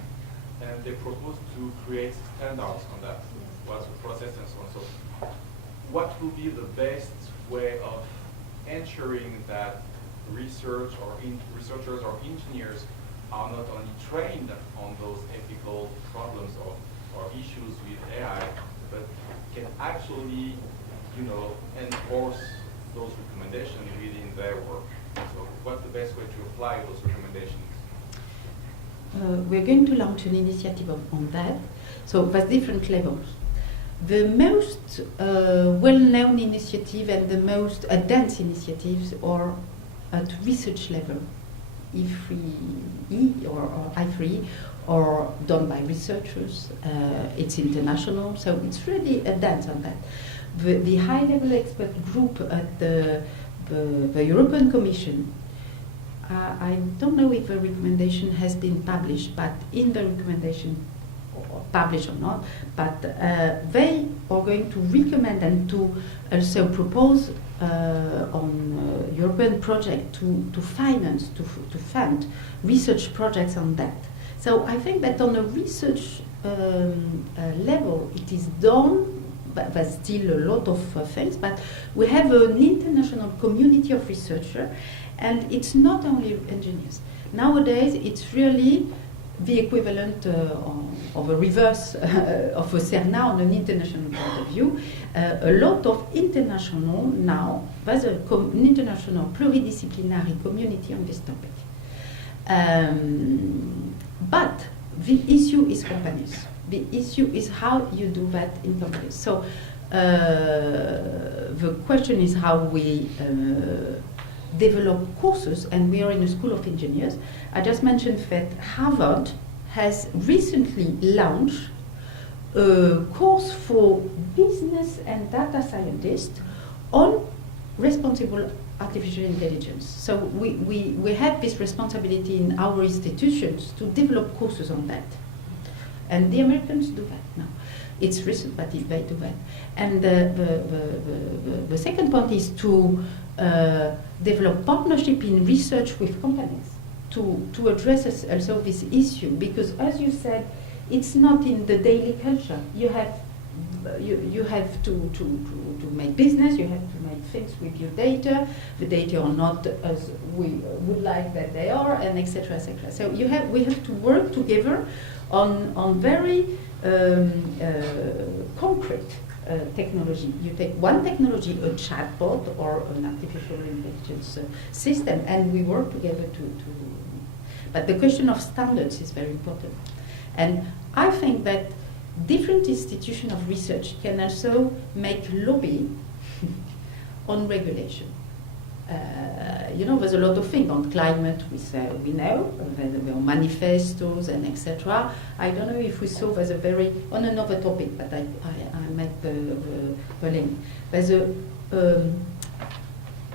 And they propose to create standards on that. What's the process and so on. So what will be the best way of ensuring that researchers or engineers are not only trained on those ethical problems or issues with AI, but can actually, enforce those recommendations within their work? So what's the best way to apply those recommendations? We're going to launch an initiative on that. So there's different levels. The most well-known initiative and the most advanced initiatives are at research level, E3E or I3, or done by researchers. It's international, so it's really advanced on that. The high-level expert group at the European Commission, I don't know if a recommendation has been published, but in the recommendation, published or not, but they are going to recommend and to also propose on European project to finance, to fund research projects on that. So I think that on a research level it is done, but there's still a lot of things, but we have an international community of researchers, and it's not only engineers. Nowadays it's really the equivalent of a reverse of a CERNA on an international point of view. A lot of international now, there's an international pluridisciplinary community on this topic. But the issue is companies. The issue is how you do that in companies. So the question is how we develop courses, and we are in a school of engineers. I just mentioned that Harvard has recently launched a course for business and data scientists on responsible artificial intelligence. So we have this responsibility in our institutions to develop courses on that. And the Americans do that now. It's recent, but they do that. And the second point is to develop partnership in research with companies to address also this issue. Because as you said, it's not in the daily culture. You have to make business, you have to make things with your data. The data are not as we would like that they are, and etc. etc. So we have to work together on very concrete technology. You take one technology, a chatbot or an artificial intelligence system, and we work together to. But the question of standards is very important, and I think that different institutions of research can also make lobby on regulation. There's a lot of things on climate. We know there are manifestos and etc. I don't know if we saw there's a very on another topic, but I make the link. There's a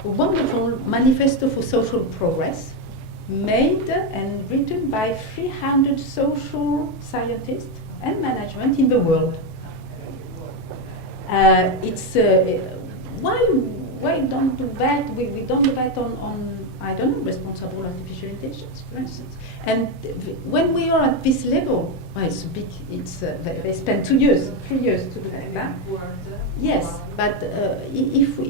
wonderful manifesto for social progress, made and written by 300 social scientists and management in the world. Why don't do that? We don't do that on I don't know, responsible artificial intelligence, for instance. And when we are at this level, well, it's big. They spend 3 years to do that. Yes, but if we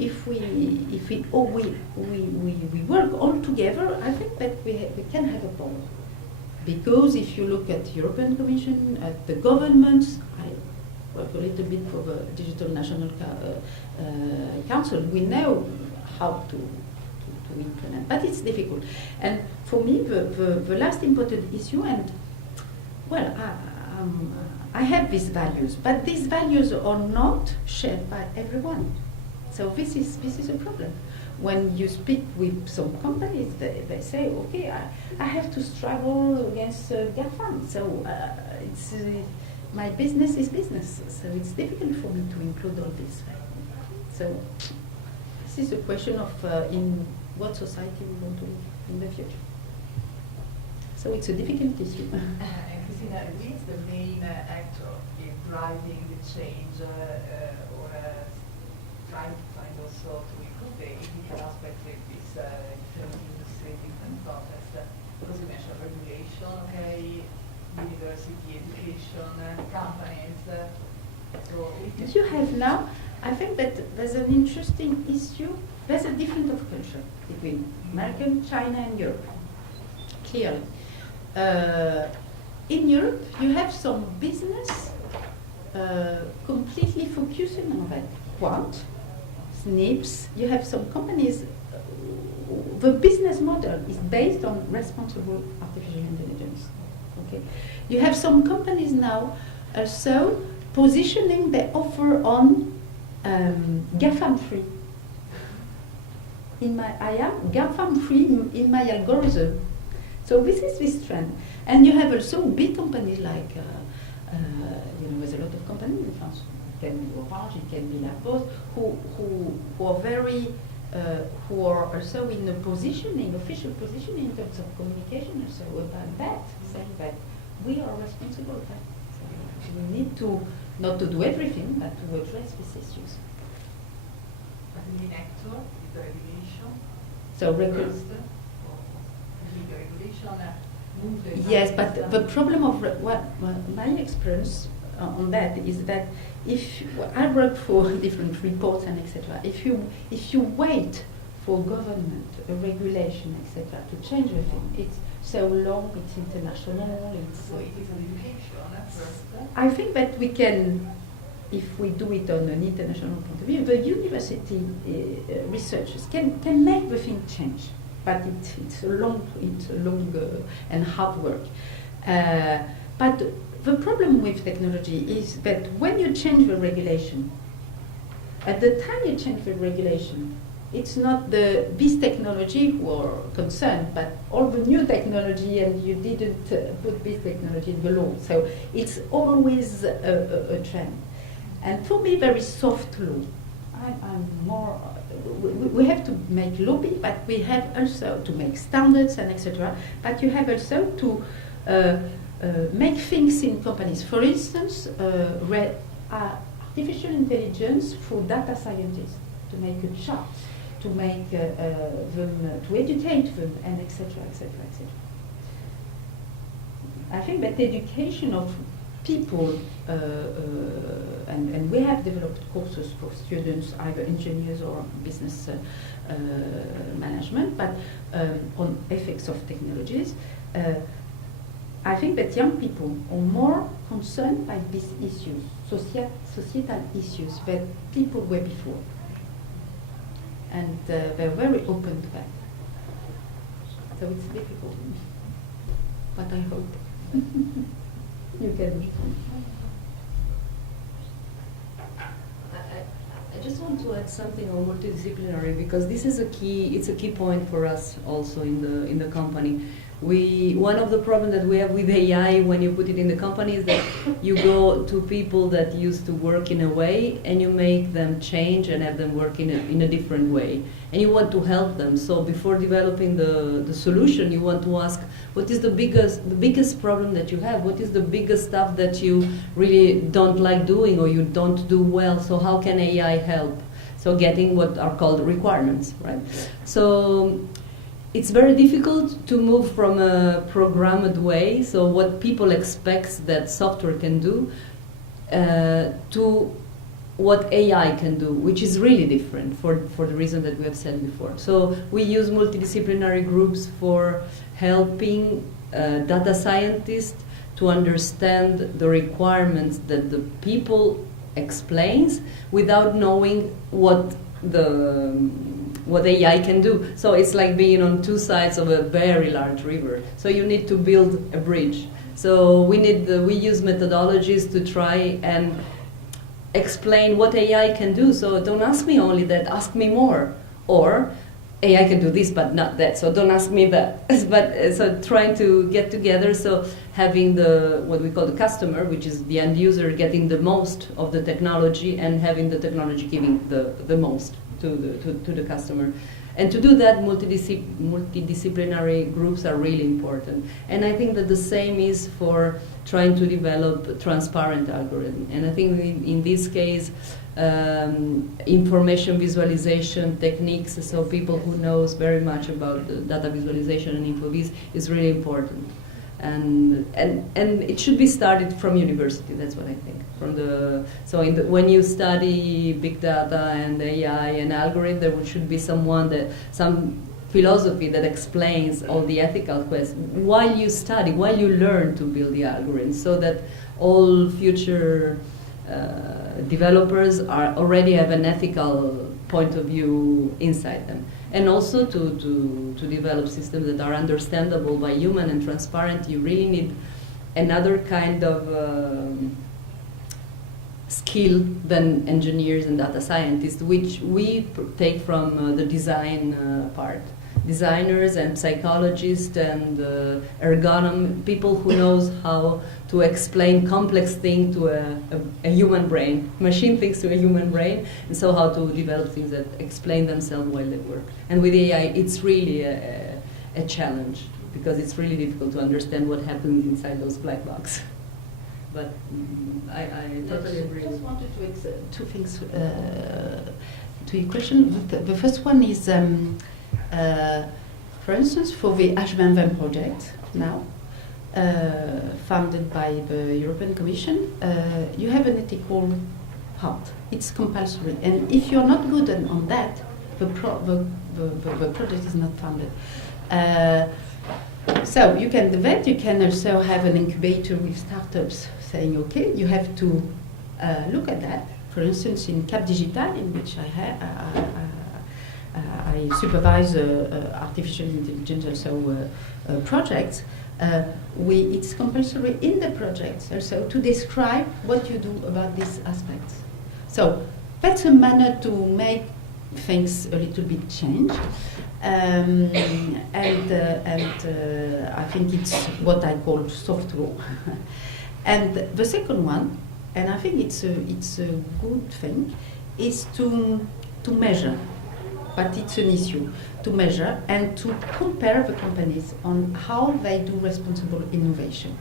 work all together, I think that we can have a power. Because if you look at the European Commission, at the governments, I work a little bit for the Digital National Council, we know how to implement, but it's difficult. And for me, the last important issue, and well, I have these values, but these values are not shared by everyone. So this is a problem. When you speak with some companies, they say, okay, I have to struggle against GAFAM, so my business is business, so it's difficult for me to include all this. So this is a question of in what society we want to live in the future. So it's a difficult issue. Christina, who is the main actor in driving the change or trying to find also to improve the ethical aspect of this different industry, different context? Because you mentioned regulation, okay, university, education, companies. So you have now, I think that there's an interesting issue. There's a difference of culture between American, China, and Europe. Clearly. In Europe, you have some business completely focusing on that. Quant, SNPs, you have some companies, the business model is based on responsible artificial intelligence. Okay? You have some companies now also positioning their offer on GAFAM free. I am GAFAM free in my algorithm. So this is this trend. And you have also big companies like, there's a lot of companies in France. It can be Orange, it can be La Poste, who are very, who are also in a positioning, official positioning in terms of communication also about that, saying that we are responsible for that. So we need to, not to do everything, but to address these issues. But the main actor is the regulation. So regulation. Yes, but the problem of my experience on that is that if I work for different reports and etc. If you wait for government, a regulation, etc. to change the thing, it's so long. It's international. So it is an education first. I think that we can, if we do it on an international point of view, the university researchers can make the thing change. But it's a long and hard work. But the problem with technology is that when you change the regulation, at the time you change the regulation, it's not this technology who are concerned, but all the new technology, and you didn't put this technology in the law. So it's always a trend. And for me, very soft law. I'm more. We have to make lobby, but we have also to make standards and etc. But you have also to make things in companies. For instance, artificial intelligence for data scientists to make a chart, to make them, to educate them, and etc. etc. etc. I think that education of people, and we have developed courses for students, either engineers or business management, but on ethics of technologies. I think that young people are more concerned by these issues, societal issues, than people were before. And they're very open to that. So it's difficult, but I hope you can. I just want to add something on multidisciplinary, because this is it's a key point for us also in the company. One of the problems that we have with AI when you put it in the company is that you go to people that used to work in a way and you make them change and have them work in a different way. And you want to help them. So before developing the solution, you want to ask, what is the biggest problem that you have? What is the biggest stuff that you really don't like doing or you don't do well? So how can AI help? So getting what are called requirements, right? So it's very difficult to move from a programmed way, so what people expect that software can do, to what AI can do, which is really different for the reason that we have said before. So we use multidisciplinary groups for helping data scientists to understand the requirements that the people explains without knowing what AI can do. So it's like being on two sides of a very large river. So you need to build a bridge. So we use methodologies to try and explain what AI can do. So don't ask me only that, ask me more. Or AI can do this but not that, so don't ask me that. But so trying to get together, so having what we call the customer, which is the end user, getting the most of the technology and having the technology giving the most to the customer. And to do that, multidisciplinary groups are really important. And I think that the same is for trying to develop transparent algorithm. And I think in this case, information visualization techniques, so people who knows very much about data visualization and InfoVis is really important. And it should be started from university. That's what I think. When you study big data and AI and algorithm, there should be some philosophy that explains all the ethical questions while you study, while you learn to build the algorithm, so that all future developers already have an ethical point of view inside them. And also to develop systems that are understandable by human and transparent, you really need another kind of skill than engineers and data scientists, which we take from the design part. Designers and psychologists and people who knows how to explain complex things to a human brain. Machine thinks to a human brain, and so how to develop things that explain themselves while they work. And with AI, it's really a challenge, because it's really difficult to understand what happens inside those black boxes. But I totally agree. I just wanted to add two things to your question. The first one is, for instance, for the H2020 project now, funded by the European Commission, you have an ethical part. It's compulsory. And if you're not good on that, the project is not funded. So you can do that. You can also have an incubator with startups saying, okay, you have to I supervise artificial intelligence also projects. It's compulsory in the projects also to describe what you do about these aspects. So that's a manner to make things a little bit change. And I think it's what I call soft law. And the second one, and I think it's a good thing, is to measure. But it's an issue to measure and to compare the companies on how they do responsible innovation.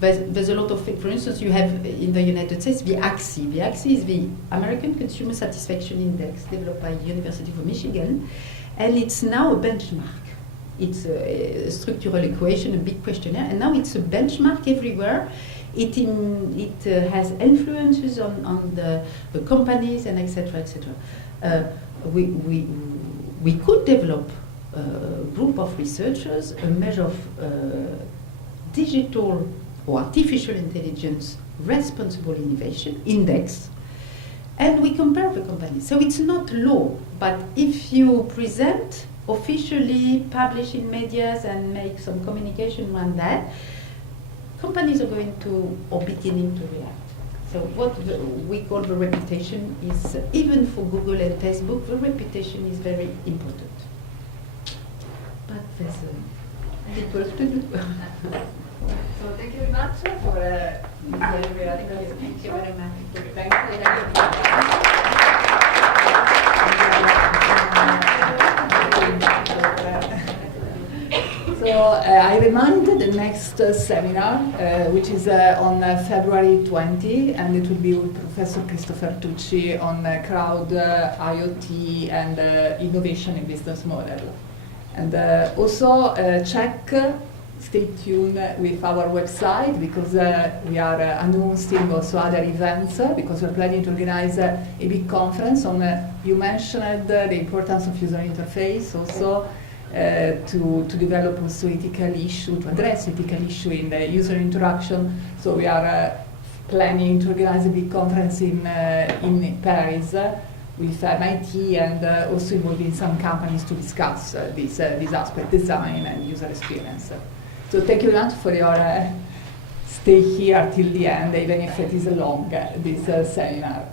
There's a lot of things. For instance, you have in the United States the AXI. The AXI is the American Consumer Satisfaction Index developed by the University of Michigan, and it's now a benchmark. It's a structural equation, a big questionnaire, and now it's a benchmark everywhere. It has influences on the companies and etc. etc. We could develop a group of researchers a measure of digital or artificial intelligence responsible innovation index, and we compare the companies. So it's not law, but if you present officially, publish in medias and make some communication around that, companies are going to or beginning to react. So what we call the reputation is, even for Google and Facebook, the reputation is very important. But there's a work to do. So thank you very much for very article. Thank you very much. Thank you. So I remind the next seminar, which is on February 20, and it will be with Professor Christopher Tucci on cloud, IoT, and innovation in business model. And also stay tuned with our website, because we are announcing also other events, because we're planning to organize a big conference on, you mentioned the importance of user interface also, to develop also ethical issue, to address ethical issue in the user interaction. So we are planning to organize a big conference in Paris with MIT, and also involving some companies to discuss this aspect, design and user experience. So thank you very much for your stay here till the end, even if it is long, this seminar.